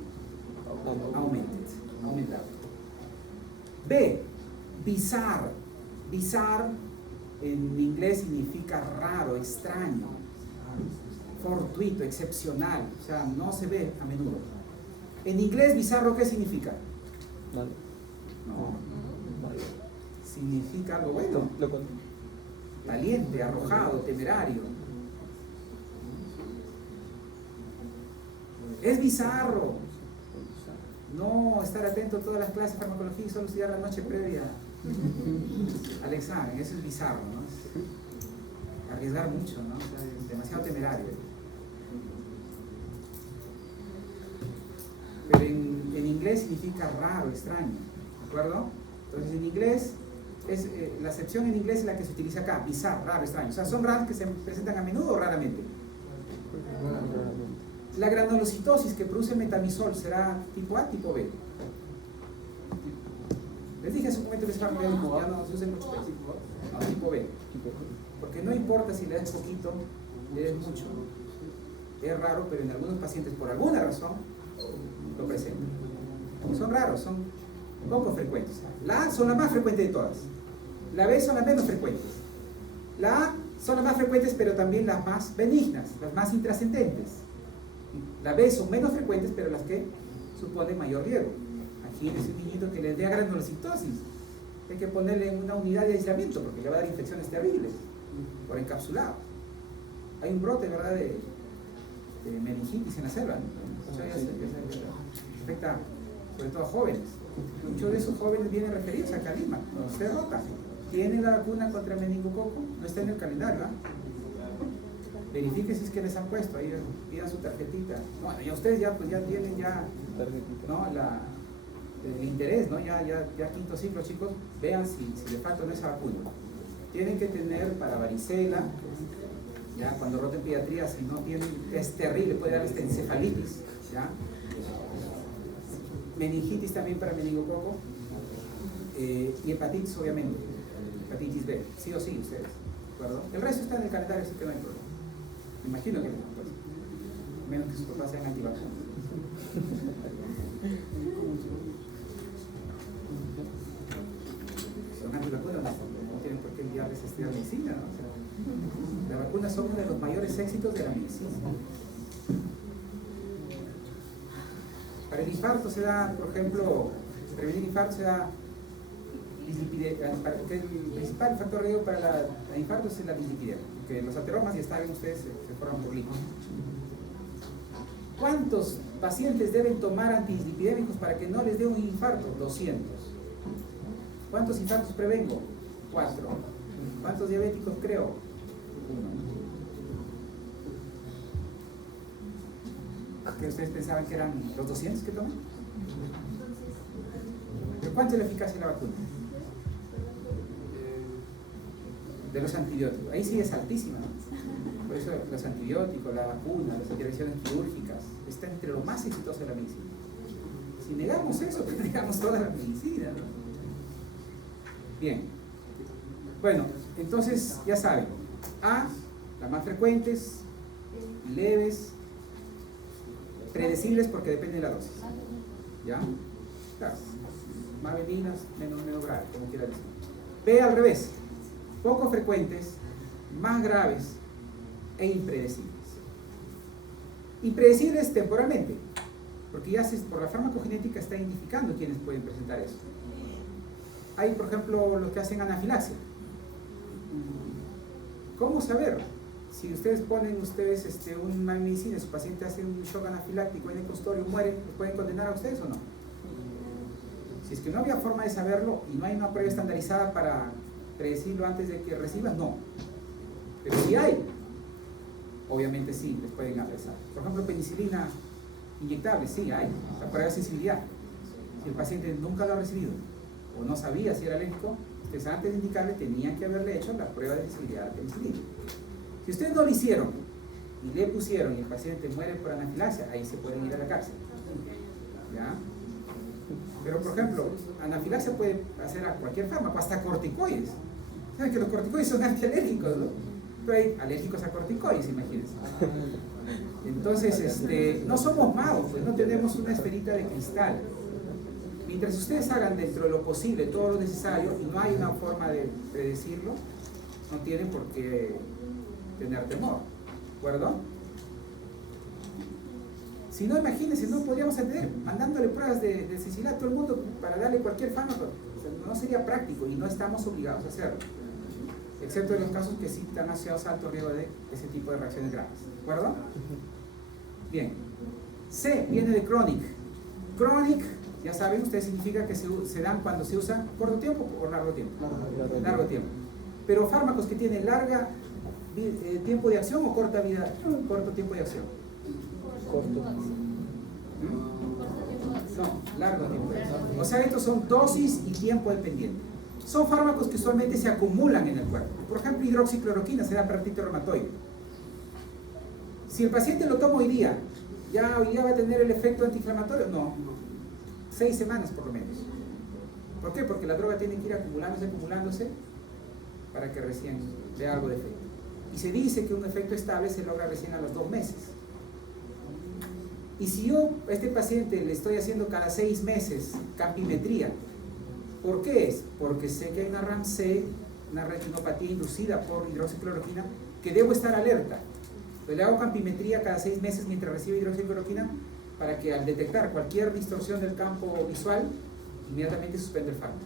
aumentado. B, bizarre. Bizarre en inglés significa raro, extraño, fortuito, excepcional, o sea, no se ve a menudo. En inglés, bizarro, ¿qué significa? Malo. No, Malo. significa algo bueno, Lo contrario. valiente, arrojado, temerario. Es bizarro no estar atento a todas las clases de farmacología y solo estudiar la noche previa al examen. Eso es bizarro, ¿no? Es arriesgar mucho, ¿no? O sea, es demasiado temerario. Pero en inglés significa raro, extraño, ¿de acuerdo? Entonces en inglés, la acepción en inglés es la que se utiliza acá, bizarro, raro, extraño. O sea, ¿son raros que se presentan a menudo o raramente? La granulocitosis que produce metamizol será tipo A, tipo B. Les dije hace un momento que es ya no se usen mucho, no, tipo B. Porque no importa si le das poquito, le das mucho. Es raro, pero en algunos pacientes, por alguna razón, lo presentan. Son raros, son poco frecuentes. La A son las más frecuentes de todas. La B son las menos frecuentes. La A son las más frecuentes, pero también las más benignas, las más intrascendentes. La B son menos frecuentes, pero las que suponen mayor riesgo. Aquí es un niñito que le dé granulocitosis. Hay que ponerle en una unidad de aislamiento porque le va a dar infecciones terribles por encapsulado. Hay un brote, ¿verdad?, de meningitis en la selva, ¿no? O sea, afecta sobre todo a jóvenes. Muchos de esos jóvenes vienen referidos acá a Lima, no se rota. ¿Tienen la vacuna contra el meningococo? No está en el calendario, ¿ah? Verifique si es que les han puesto, ahí pidan su tarjetita. Bueno, ya ustedes ya tienen ¿no? el interés, ¿no? Ya quinto ciclo, chicos, vean si les falta esa vacuna. Tienen que tener para varicela, ya cuando roten pediatría, si no tienen, es terrible, puede dar encefalitis, ¿ya? Meningitis también para meningococo, y hepatitis obviamente, hepatitis B, sí o sí ustedes, ¿de acuerdo? El resto está en el calendario, así que no hay problema. Me imagino que no, pues, menos que sus papás sean antivacunas. Son antivacunas, no tienen por qué enviarles a estudiar medicina, ¿no? O sea, las vacunas son uno de los mayores éxitos de la medicina. Para el infarto se da, por ejemplo, prevenir infarto se da que el principal factor de riesgo para el infarto es la dislipidemia, que los ateromas, ya saben ustedes, se forman por líquidos. ¿Cuántos pacientes deben tomar antidislipidémicos para que no les dé un infarto? 200. ¿Cuántos infartos prevengo? 4. ¿Cuántos diabéticos creo? 1. ¿Que ustedes pensaban que eran los 200 que toman? ¿Pero cuánto es la eficacia de la vacuna? De los antibióticos, ahí sí es altísima, ¿no? Por eso los antibióticos, la vacuna, las intervenciones quirúrgicas, está entre lo más exitoso de la medicina. Si negamos eso, pues negamos toda la medicina, ¿no? Bien, bueno, entonces ya saben, A, las más frecuentes, leves, predecibles porque depende de la dosis, ¿ya? Claro, más benignas, menos graves, como quiera decir. B, al revés, poco frecuentes, más graves e impredecibles. Impredecibles temporalmente, porque ya por la farmacogenética está indicando quiénes pueden presentar eso. Hay, por ejemplo, los que hacen anafilaxia. ¿Cómo saber? Si ustedes ponen una medicina y su paciente hace un shock anafiláctico en el consultorio y muere, ¿los pueden condenar a ustedes o no? Si es que no había forma de saberlo y no hay una prueba estandarizada para predecirlo antes de que reciban, no. Pero si hay, obviamente sí, les pueden apresar. Por ejemplo, penicilina inyectable, sí hay, la prueba de sensibilidad. Si el paciente nunca lo ha recibido o no sabía si era alérgico, ustedes antes de indicarle tenían que haberle hecho la prueba de sensibilidad a la penicilina. Si ustedes no lo hicieron y le pusieron y el paciente muere por anafilaxia, ahí se pueden ir a la cárcel. ¿Ya? Pero, por ejemplo, anafilaxia puede hacer a cualquier fármaco, hasta corticoides. ¿Saben que los corticoides son antialérgicos, no? Pero hay alérgicos a corticoides, imagínense. Entonces, no somos magos, pues no tenemos una esferita de cristal. Mientras ustedes hagan dentro de lo posible todo lo necesario y no hay una forma de predecirlo, no tienen por qué tener temor, ¿de acuerdo? Si no, imagínense, no podríamos atender mandándole pruebas de necesidad a todo el mundo para darle cualquier fármaco. O sea, no sería práctico y no estamos obligados a hacerlo, excepto en los casos que sí están asociados a alto riesgo de ese tipo de reacciones graves, ¿de acuerdo? Bien. C viene de chronic. Chronic, ya saben, ustedes, significa que se dan cuando se usa corto tiempo o largo tiempo. Largo tiempo. Pero fármacos que tienen larga tiempo de acción o corto tiempo de acción. Corto. No, largo tiempo de acción. O sea, estos son dosis y tiempo dependiente. Son fármacos que usualmente se acumulan en el cuerpo. Por ejemplo, hidroxicloroquina se da para artritis reumatoide. Si el paciente lo toma hoy día, ¿ya hoy día va a tener el efecto antiinflamatorio? No. 6 semanas por lo menos. ¿Por qué? Porque la droga tiene que ir acumulándose para que recién dé algo de efecto. Y se dice que un efecto estable se logra recién a los 2 meses. Y si yo a este paciente le estoy haciendo cada 6 meses campimetría, ¿por qué es? Porque sé que hay una RAM-C, una retinopatía inducida por hidroxicloroquina, que debo estar alerta. Entonces le hago campimetría cada 6 meses mientras recibo hidroxicloroquina para que al detectar cualquier distorsión del campo visual, inmediatamente suspende el fármaco.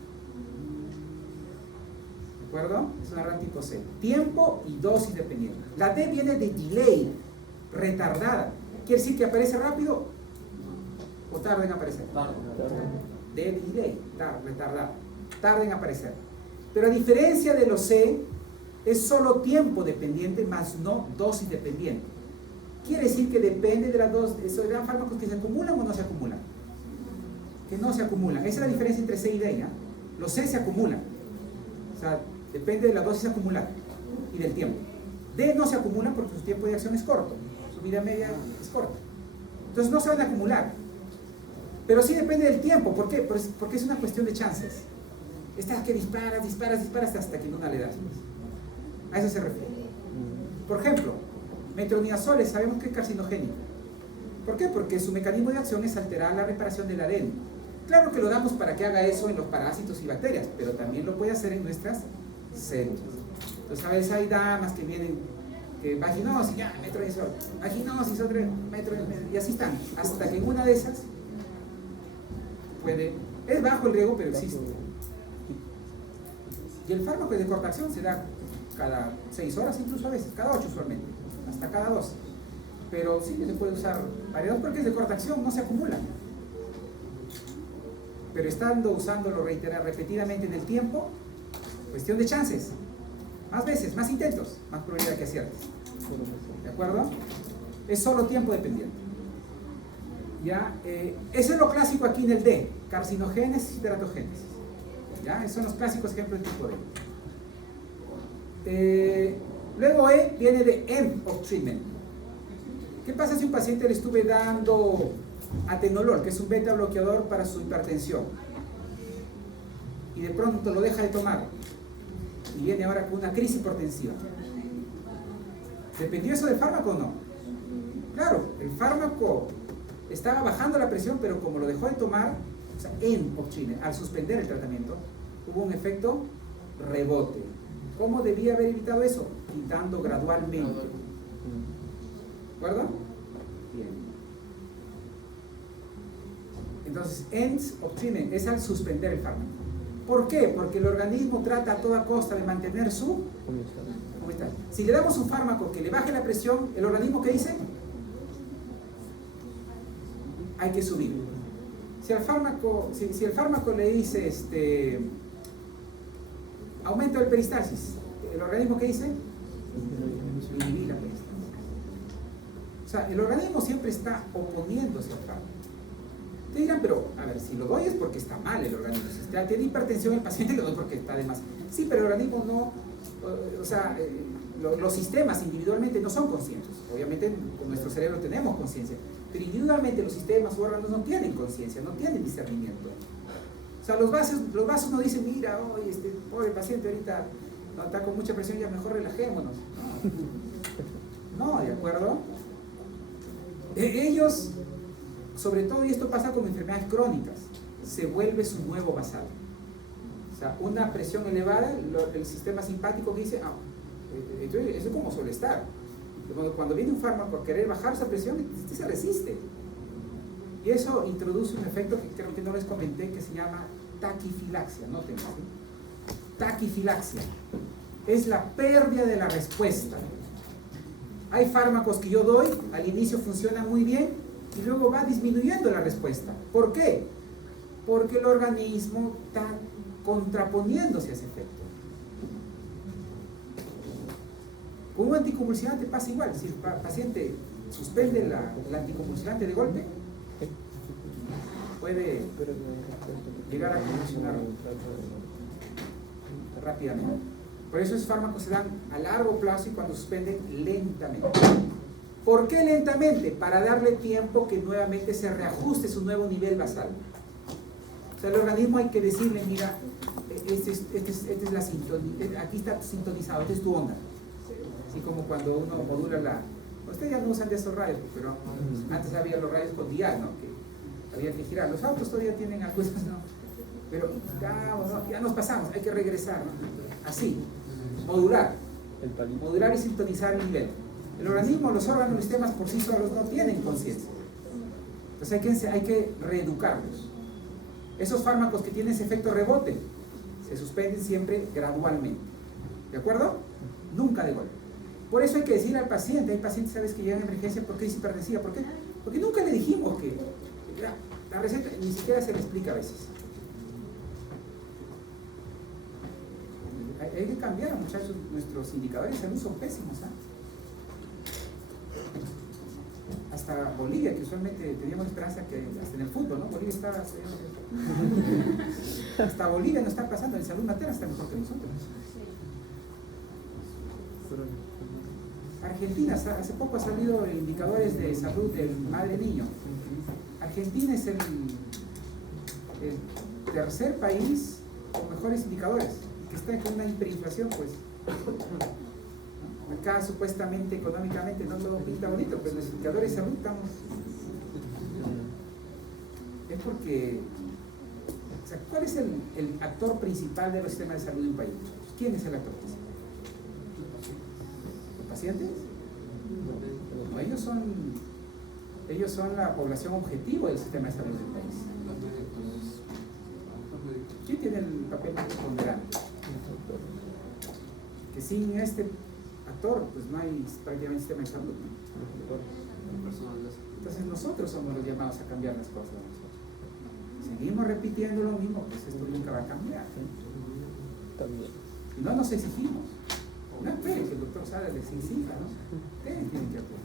¿De acuerdo? Es una RAM tipo C. Tiempo y dosis dependiente. La D viene de delay, retardada. ¿Quiere decir que aparece rápido o tarda en aparecer? De delay, retardada. Tarda en aparecer. Pero a diferencia de los C, es solo tiempo dependiente, más no dosis dependiente. Quiere decir que depende de las dos. ¿Eran fármacos que se acumulan o no se acumulan? Que no se acumulan. Esa es la diferencia entre C y D, ¿ya? Los C se acumulan. O sea, depende de la dosis acumulada y del tiempo. D no se acumulan porque su tiempo de acción es corto. Su vida media es corta. Entonces no se van a acumular. Pero sí depende del tiempo. ¿Por qué? Porque es una cuestión de chances. Estás que disparas hasta que no le das. A eso se refiere. Por ejemplo, metronidazol sabemos que es carcinogénico. ¿Por qué? Porque su mecanismo de acción es alterar la reparación del ADN. Claro que lo damos para que haga eso en los parásitos y bacterias, pero también lo puede hacer en nuestras células. Entonces a veces hay damas que vienen, que vaginosis, ya, metronidazol, vaginosis, otra, metronidazol, y así están, hasta que en una de esas puede, es bajo el riesgo, pero existe. Y el fármaco de corta acción se da cada 6 horas, incluso a veces, cada 8 usualmente, hasta cada 12. Pero sí que se puede usar variedad porque es de corta acción, no se acumula. Pero estando usándolo repetidamente en el tiempo, cuestión de chances. Más veces, más intentos, más probabilidad que aciertes. ¿De acuerdo? Es solo tiempo dependiente. ¿Ya? Eso es lo clásico aquí en el D, carcinogénesis y teratogénesis. ¿Ya? Esos son los clásicos ejemplos del tipo D. Luego E viene de end of treatment. ¿Qué pasa si un paciente le estuve dando atenolol, que es un beta bloqueador para su hipertensión, y de pronto lo deja de tomar y viene ahora con una crisis hipertensiva? ¿Dependió eso del fármaco o no? Claro, el fármaco estaba bajando la presión, pero como lo dejó de tomar, o sea, end of treatment, al suspender el tratamiento, hubo un efecto rebote. ¿Cómo debía haber evitado eso? Quitando gradualmente. ¿De acuerdo? Bien. Entonces, ends of treatment es al suspender el fármaco. ¿Por qué? Porque el organismo trata a toda costa de mantener su homeostasis. Si le damos un fármaco que le baje la presión, ¿el organismo qué dice? Hay que subir. Si el fármaco le dice aumento del peristalsis, ¿el organismo qué dice? Inhibir la peristalsis. O sea, el organismo siempre está oponiéndose al fármaco. Te dirán, pero a ver, si lo doy es porque está mal el organismo. Si tiene hipertensión el paciente, lo doy porque está de más. Sí, pero el organismo no, o sea, los sistemas individualmente no son conscientes. Obviamente con nuestro cerebro tenemos conciencia, pero individualmente los sistemas u órganos no tienen conciencia, no tienen discernimiento. O sea, los vasos no dicen, mira, hoy este pobre paciente ahorita No, está con mucha presión, ya mejor relajémonos. No, ¿de acuerdo? Ellos, sobre todo, y esto pasa con enfermedades crónicas, se vuelve su nuevo basal. O sea, una presión elevada, el sistema simpático dice, entonces eso es como suele estar. Cuando viene un fármaco a querer bajar esa presión, este se resiste. Y eso introduce un efecto que creo que no les comenté, que se llama taquifilaxia. Noten, ¿sí? Taquifilaxia es la pérdida de la respuesta. Hay fármacos que yo doy, al inicio funcionan muy bien y luego va disminuyendo la respuesta. ¿Por qué? Porque el organismo está contraponiéndose a ese efecto. Con un anticonvulsivante pasa igual. Si el paciente suspende el anticonvulsivante de golpe, puede llegar a convulsionar rápidamente. Por eso esos fármacos se dan a largo plazo y cuando suspenden lentamente. ¿Por qué lentamente? Para darle tiempo que nuevamente se reajuste su nuevo nivel basal. O sea, el organismo hay que decirle, mira, es la sintonía, aquí está sintonizado, esta es tu onda. Así como cuando uno modula ustedes ya no usan de esos radios, pero antes había los radios con dial, ¿no? Que había que girar. Los autos todavía tienen algunos, ¿no? Pero ya nos pasamos, hay que regresar, ¿no? Así, modular y sintonizar el nivel. El organismo, los órganos, los sistemas por sí solos no tienen conciencia. Entonces hay que reeducarlos. Esos fármacos que tienen ese efecto rebote se suspenden siempre gradualmente. ¿De acuerdo? Nunca de golpe. Por eso hay que decir al paciente, hay pacientes, ¿sabes?, que llegan a emergencia porque es hipertensiva. ¿Por qué? Porque nunca le dijimos que la receta ni siquiera se le explica a veces. Hay que cambiar, muchachos. Nuestros indicadores de salud son pésimos, ¿eh? Hasta Bolivia, que usualmente teníamos esperanza que hasta en el fútbol, ¿no? Bolivia está hasta Bolivia no está pasando, en salud materna está mejor que nosotros. Argentina, hace poco ha salido indicadores de salud del madre-niño. Argentina es el tercer país con mejores indicadores, que está con una hiperinflación, pues. Acá supuestamente, económicamente, no todo pinta bonito, pero los indicadores de salud estamos... Es porque... O sea, ¿cuál es el actor principal de los sistemas de salud de un país? ¿Quién es el actor principal? ¿Los pacientes? No, ellos son la población objetivo del sistema de salud del país. ¿Quién tiene el papel más preponderante? Que sin este actor, pues no hay prácticamente sistema de salud, ¿no? Entonces nosotros somos los llamados a cambiar las cosas. Seguimos repitiendo lo mismo, pues esto nunca va a cambiar. También. Y no nos exigimos. No esperen que el doctor Sala les exija, ¿no? Ustedes tienen que actuar.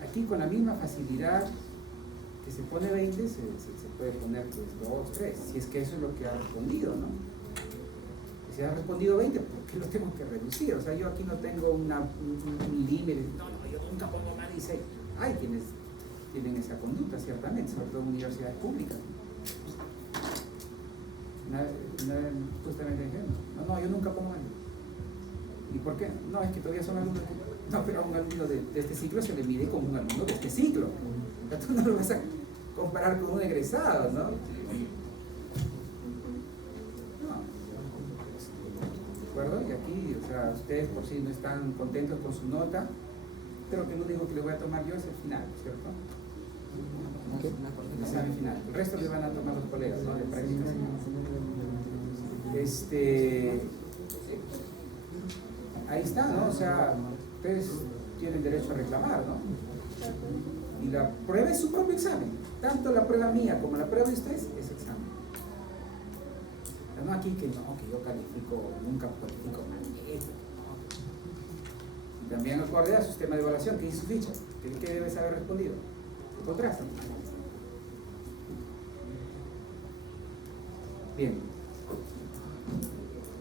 ¿Ya? Aquí con la misma facilidad que se pone 20, se puede poner pues 2, 3, si es que eso es lo que ha respondido, ¿no? Si ha respondido 20, ¿por qué lo tengo que reducir? O sea, yo aquí no tengo un límite, no, yo nunca pongo más de 16. Hay quienes tienen esa conducta, ciertamente, sobre todo en universidades públicas. Justamente dijeron, no, yo nunca pongo más. ¿Y por qué? No, es que todavía son alumnos no, pero a un alumno de este ciclo se le mide como un alumno de este ciclo. O sea, tú no lo vas a comparar con un egresado, ¿no? ¿De acuerdo? Y aquí, o sea, ustedes por si no están contentos con su nota, creo que lo único que le voy a tomar yo es el final, ¿cierto? El examen final. El resto le van a tomar los colegas, ¿no? De prácticas. Ahí está, ¿no? O sea, ustedes tienen derecho a reclamar, ¿no? Y la prueba es su propio examen. Tanto la prueba mía como la prueba de ustedes es examen. No aquí que no, que yo califico, nunca califico mal. Y también acorde a su sistema de evaluación, que dice su ficha, que debes haber respondido. ¿Te contrastan? Bien.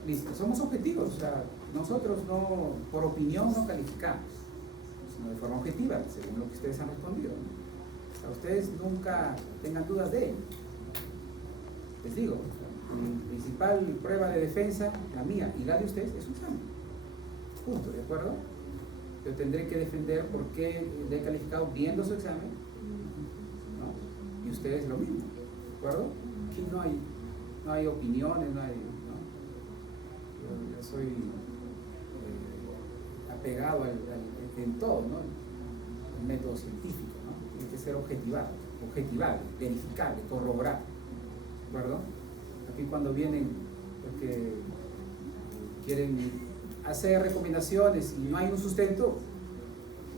Listo, somos objetivos, o sea, nosotros no, por opinión no calificamos, sino de forma objetiva, según lo que ustedes han respondido, ¿no? O sea, ustedes nunca tengan dudas de ello. Les digo, mi principal prueba de defensa, la mía y la de ustedes, es un examen. Punto, ¿de acuerdo? Yo tendré que defender por qué le he calificado viendo su examen, ¿no? Y ustedes lo mismo, ¿de acuerdo? Aquí no hay opiniones, no hay, ¿no? Yo soy apegado en todo, ¿no? El método científico, ¿no? Tiene que ser objetivable, verificable, corroborable, ¿de acuerdo? Aquí cuando vienen porque quieren hacer recomendaciones y no hay un sustento,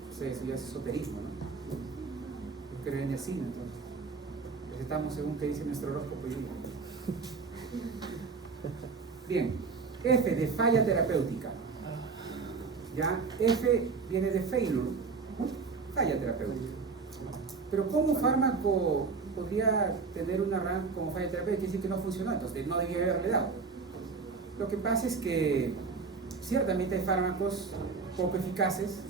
pues eso ya es esoterismo, ¿no? Yo creo en el cine, entonces estamos según que dice nuestro horóscopo. Bien, F de falla terapéutica. Ya, F viene de failure, falla terapéutica. Pero ¿cómo un fármaco podría tener una RAM como falla terapéutica? Quiere decir que no funcionó, entonces no debía haberle dado. Lo que pasa es que ciertamente hay fármacos poco eficaces,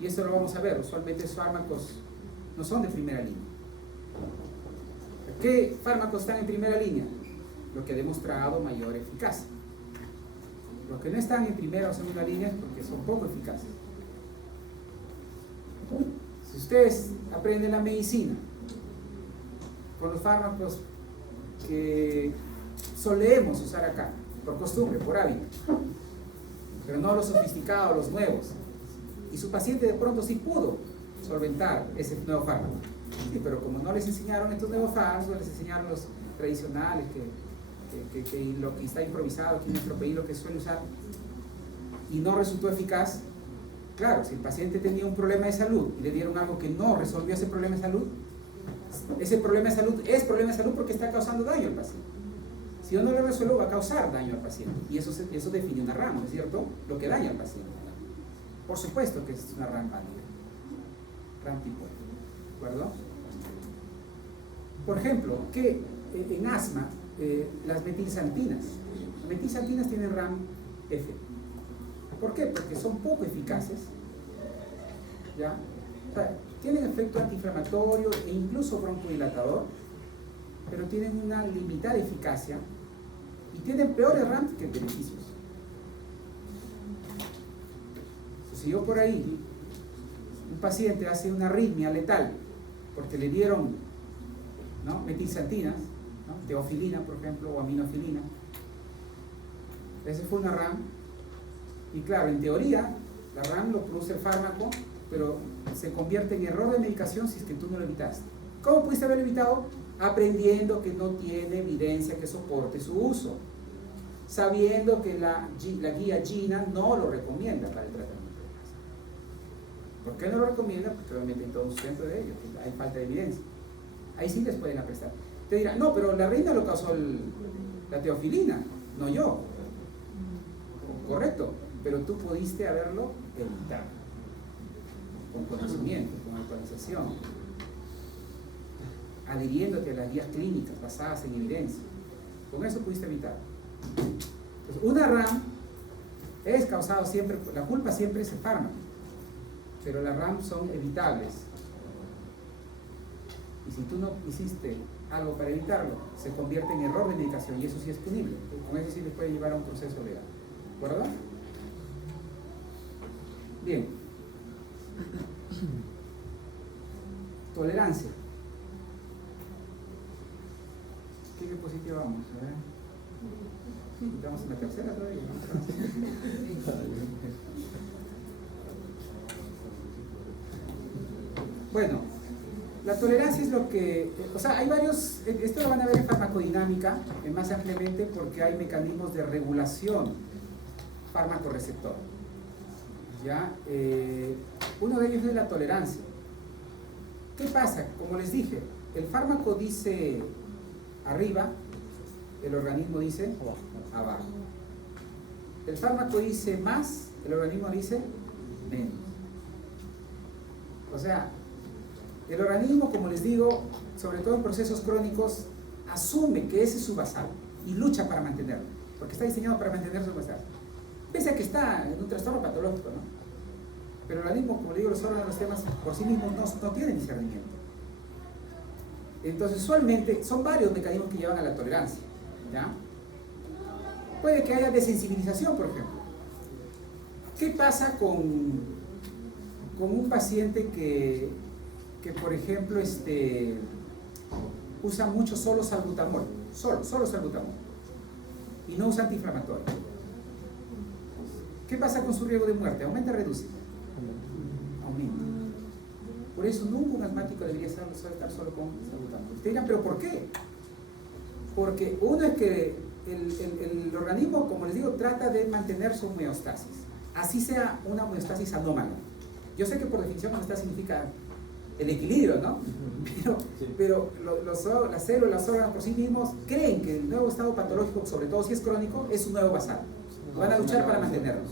y esto lo vamos a ver. Usualmente esos fármacos no son de primera línea. ¿Qué fármacos están en primera línea? Lo que ha demostrado mayor eficacia. Los que no están en primera o segunda línea es porque son poco eficaces. Si ustedes aprenden la medicina con los fármacos que solemos usar acá, por costumbre, por hábito, pero no los sofisticados, los nuevos, y su paciente de pronto sí pudo solventar ese nuevo fármaco. Sí, pero como no les enseñaron estos nuevos fármacos, les enseñaron los tradicionales, que lo que está improvisado aquí en nuestro país, lo que suele usar, y no resultó eficaz. Claro, si el paciente tenía un problema de salud y le dieron algo que no resolvió ese problema de salud, ese problema de salud es problema de salud porque está causando daño al paciente. Si yo no lo resuelvo, va a causar daño al paciente, y eso define una RAM, ¿no es cierto? Lo que daña al paciente. Por supuesto que es una RAM válida, RAM tipo F, ¿de acuerdo? Por ejemplo, que en asma, las metilxantinas tienen RAM F. ¿Por qué? Porque son poco eficaces, ¿ya? O sea, tienen efecto antiinflamatorio e incluso broncodilatador, pero tienen una limitada eficacia y tienen peores RAM que beneficios. Si yo por ahí, un paciente hace una arritmia letal porque le dieron, ¿no?, metilxantinas, ¿no?, teofilina, por ejemplo, o aminofilina, esa fue una RAM, y claro, en teoría, la RAM lo produce el fármaco, pero se convierte en error de medicación si es que tú no lo evitaste. ¿Cómo pudiste haberlo evitado? Aprendiendo que no tiene evidencia que soporte su uso, sabiendo que la guía GINA no lo recomienda para el tratamiento. ¿Por qué no lo recomienda? Porque obviamente hay todo un sustento de ello, hay falta de evidencia. Ahí sí les pueden aprestar. Te dirán, no, pero la reina lo causó la teofilina, no yo. Correcto, pero tú pudiste haberlo evitado. Con conocimiento, con actualización, adhiriéndote a las guías clínicas basadas en evidencia. Con eso pudiste evitar. Entonces, una RAM es causado siempre, la culpa siempre es el fármaco, pero las RAM son evitables. Y si tú no hiciste algo para evitarlo, se convierte en error de medicación, y eso sí es punible. Con eso sí les puede llevar a un proceso legal. ¿De acuerdo? Bien. Tolerancia. ¿Qué diapositiva vamos? A ver. Estamos en la tercera todavía, ¿no? Bueno, la tolerancia es lo que, o sea, hay varios, esto lo van a ver en farmacodinámica más ampliamente, porque hay mecanismos de regulación fármaco-receptor. ¿Ya? Uno de ellos es la tolerancia. ¿Qué pasa? Como les dije, el fármaco dice arriba, el organismo dice abajo. El fármaco dice más, el organismo dice menos. O sea, el organismo, como les digo, sobre todo en procesos crónicos, asume que ese es su basal y lucha para mantenerlo, porque está diseñado para mantener su basal, pese a que está en un trastorno patológico, ¿no? Pero el organismo, como le digo, los órganos, los sistemas por sí mismos no tienen discernimiento. Entonces, usualmente son varios mecanismos que llevan a la tolerancia, ¿ya? Puede que haya desensibilización, por ejemplo. ¿Qué pasa con un paciente que por ejemplo, usa mucho solo salbutamol, solo salbutamol, y no usa antiinflamatorio? ¿Qué pasa con su riesgo de muerte? ¿Aumenta o reduce? Aumenta. Por eso nunca un asmático debería estar solo con salbutamol. Ustedes dirán, ¿pero por qué? Porque uno es que el organismo, como les digo, trata de mantener su homeostasis, así sea una homeostasis anómala. Yo sé que por definición homeostasis significa el equilibrio, ¿no? Pero las células, los órganos por sí mismos creen que el nuevo estado patológico, sobre todo si es crónico, es un nuevo basal. Van a luchar para mantenerlo.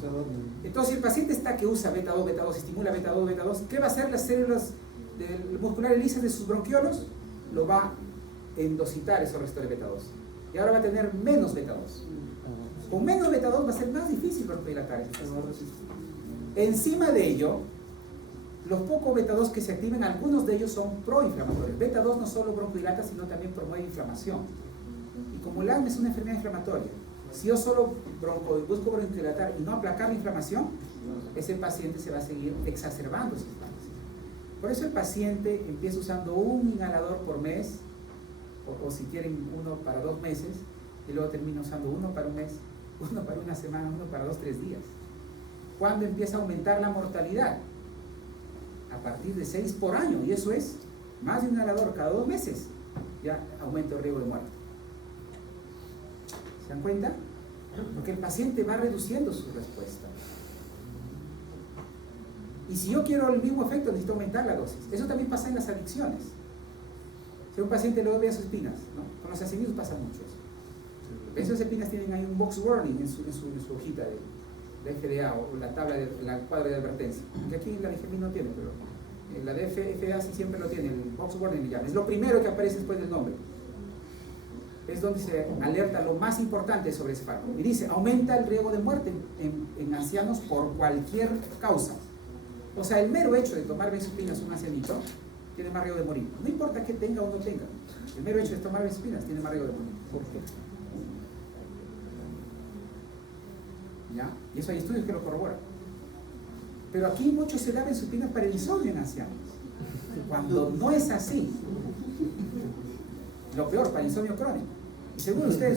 Entonces, si el paciente está que usa beta 2, estimula beta 2, ¿qué va a hacer las células musculares lisas de sus bronquiolos? Lo va a endocitar esos receptores beta 2. Y ahora va a tener menos beta 2. Con menos beta 2 va a ser más difícil broncodilatar. Encima de ello, los pocos beta 2 que se activen, algunos de ellos son proinflamatorios. Beta 2 no solo broncodilata, sino también promueve inflamación. Y como el asma es una enfermedad inflamatoria, si yo solo busco broncodilatar y no aplacar la inflamación, ese paciente se va a seguir exacerbando sus síntomas. Por eso el paciente empieza usando un inhalador por mes, o si quieren uno para 2 meses, y luego termina usando uno para un mes, uno para una semana, uno para 2, 3 días. ¿Cuándo empieza a aumentar la mortalidad? A partir de 6 por año, y eso es más de un inhalador cada 2 meses, ya aumenta el riesgo de muerte. ¿Se dan cuenta? Porque el paciente va reduciendo su respuesta. Y si yo quiero el mismo efecto, necesito aumentar la dosis. Eso también pasa en las adicciones. Si un paciente luego ve a sus espinas, ¿no? Con los asimilos pasa mucho eso. Esas espinas tienen ahí un box warning en su hojita de FDA o la tabla de la cuadro de advertencia, que aquí la DGMI no tiene, pero la de FDA sí siempre lo tiene, el box warning le llama. Es lo primero que aparece después del nombre. Es donde se alerta lo más importante sobre ese fármaco. Y dice, aumenta el riesgo de muerte en ancianos por cualquier causa. O sea, el mero hecho de tomar benzopinas un ancianito tiene más riesgo de morir. No importa que tenga o no tenga. El mero hecho de tomar benzopinas tiene más riesgo de morir. ¿Por qué? ¿Ya? Y eso hay estudios que lo corroboran. Pero aquí muchos se dan benzopinas para el insomnio en ancianos, cuando no es así. Lo peor, para el insomnio crónico. Y seguro ustedes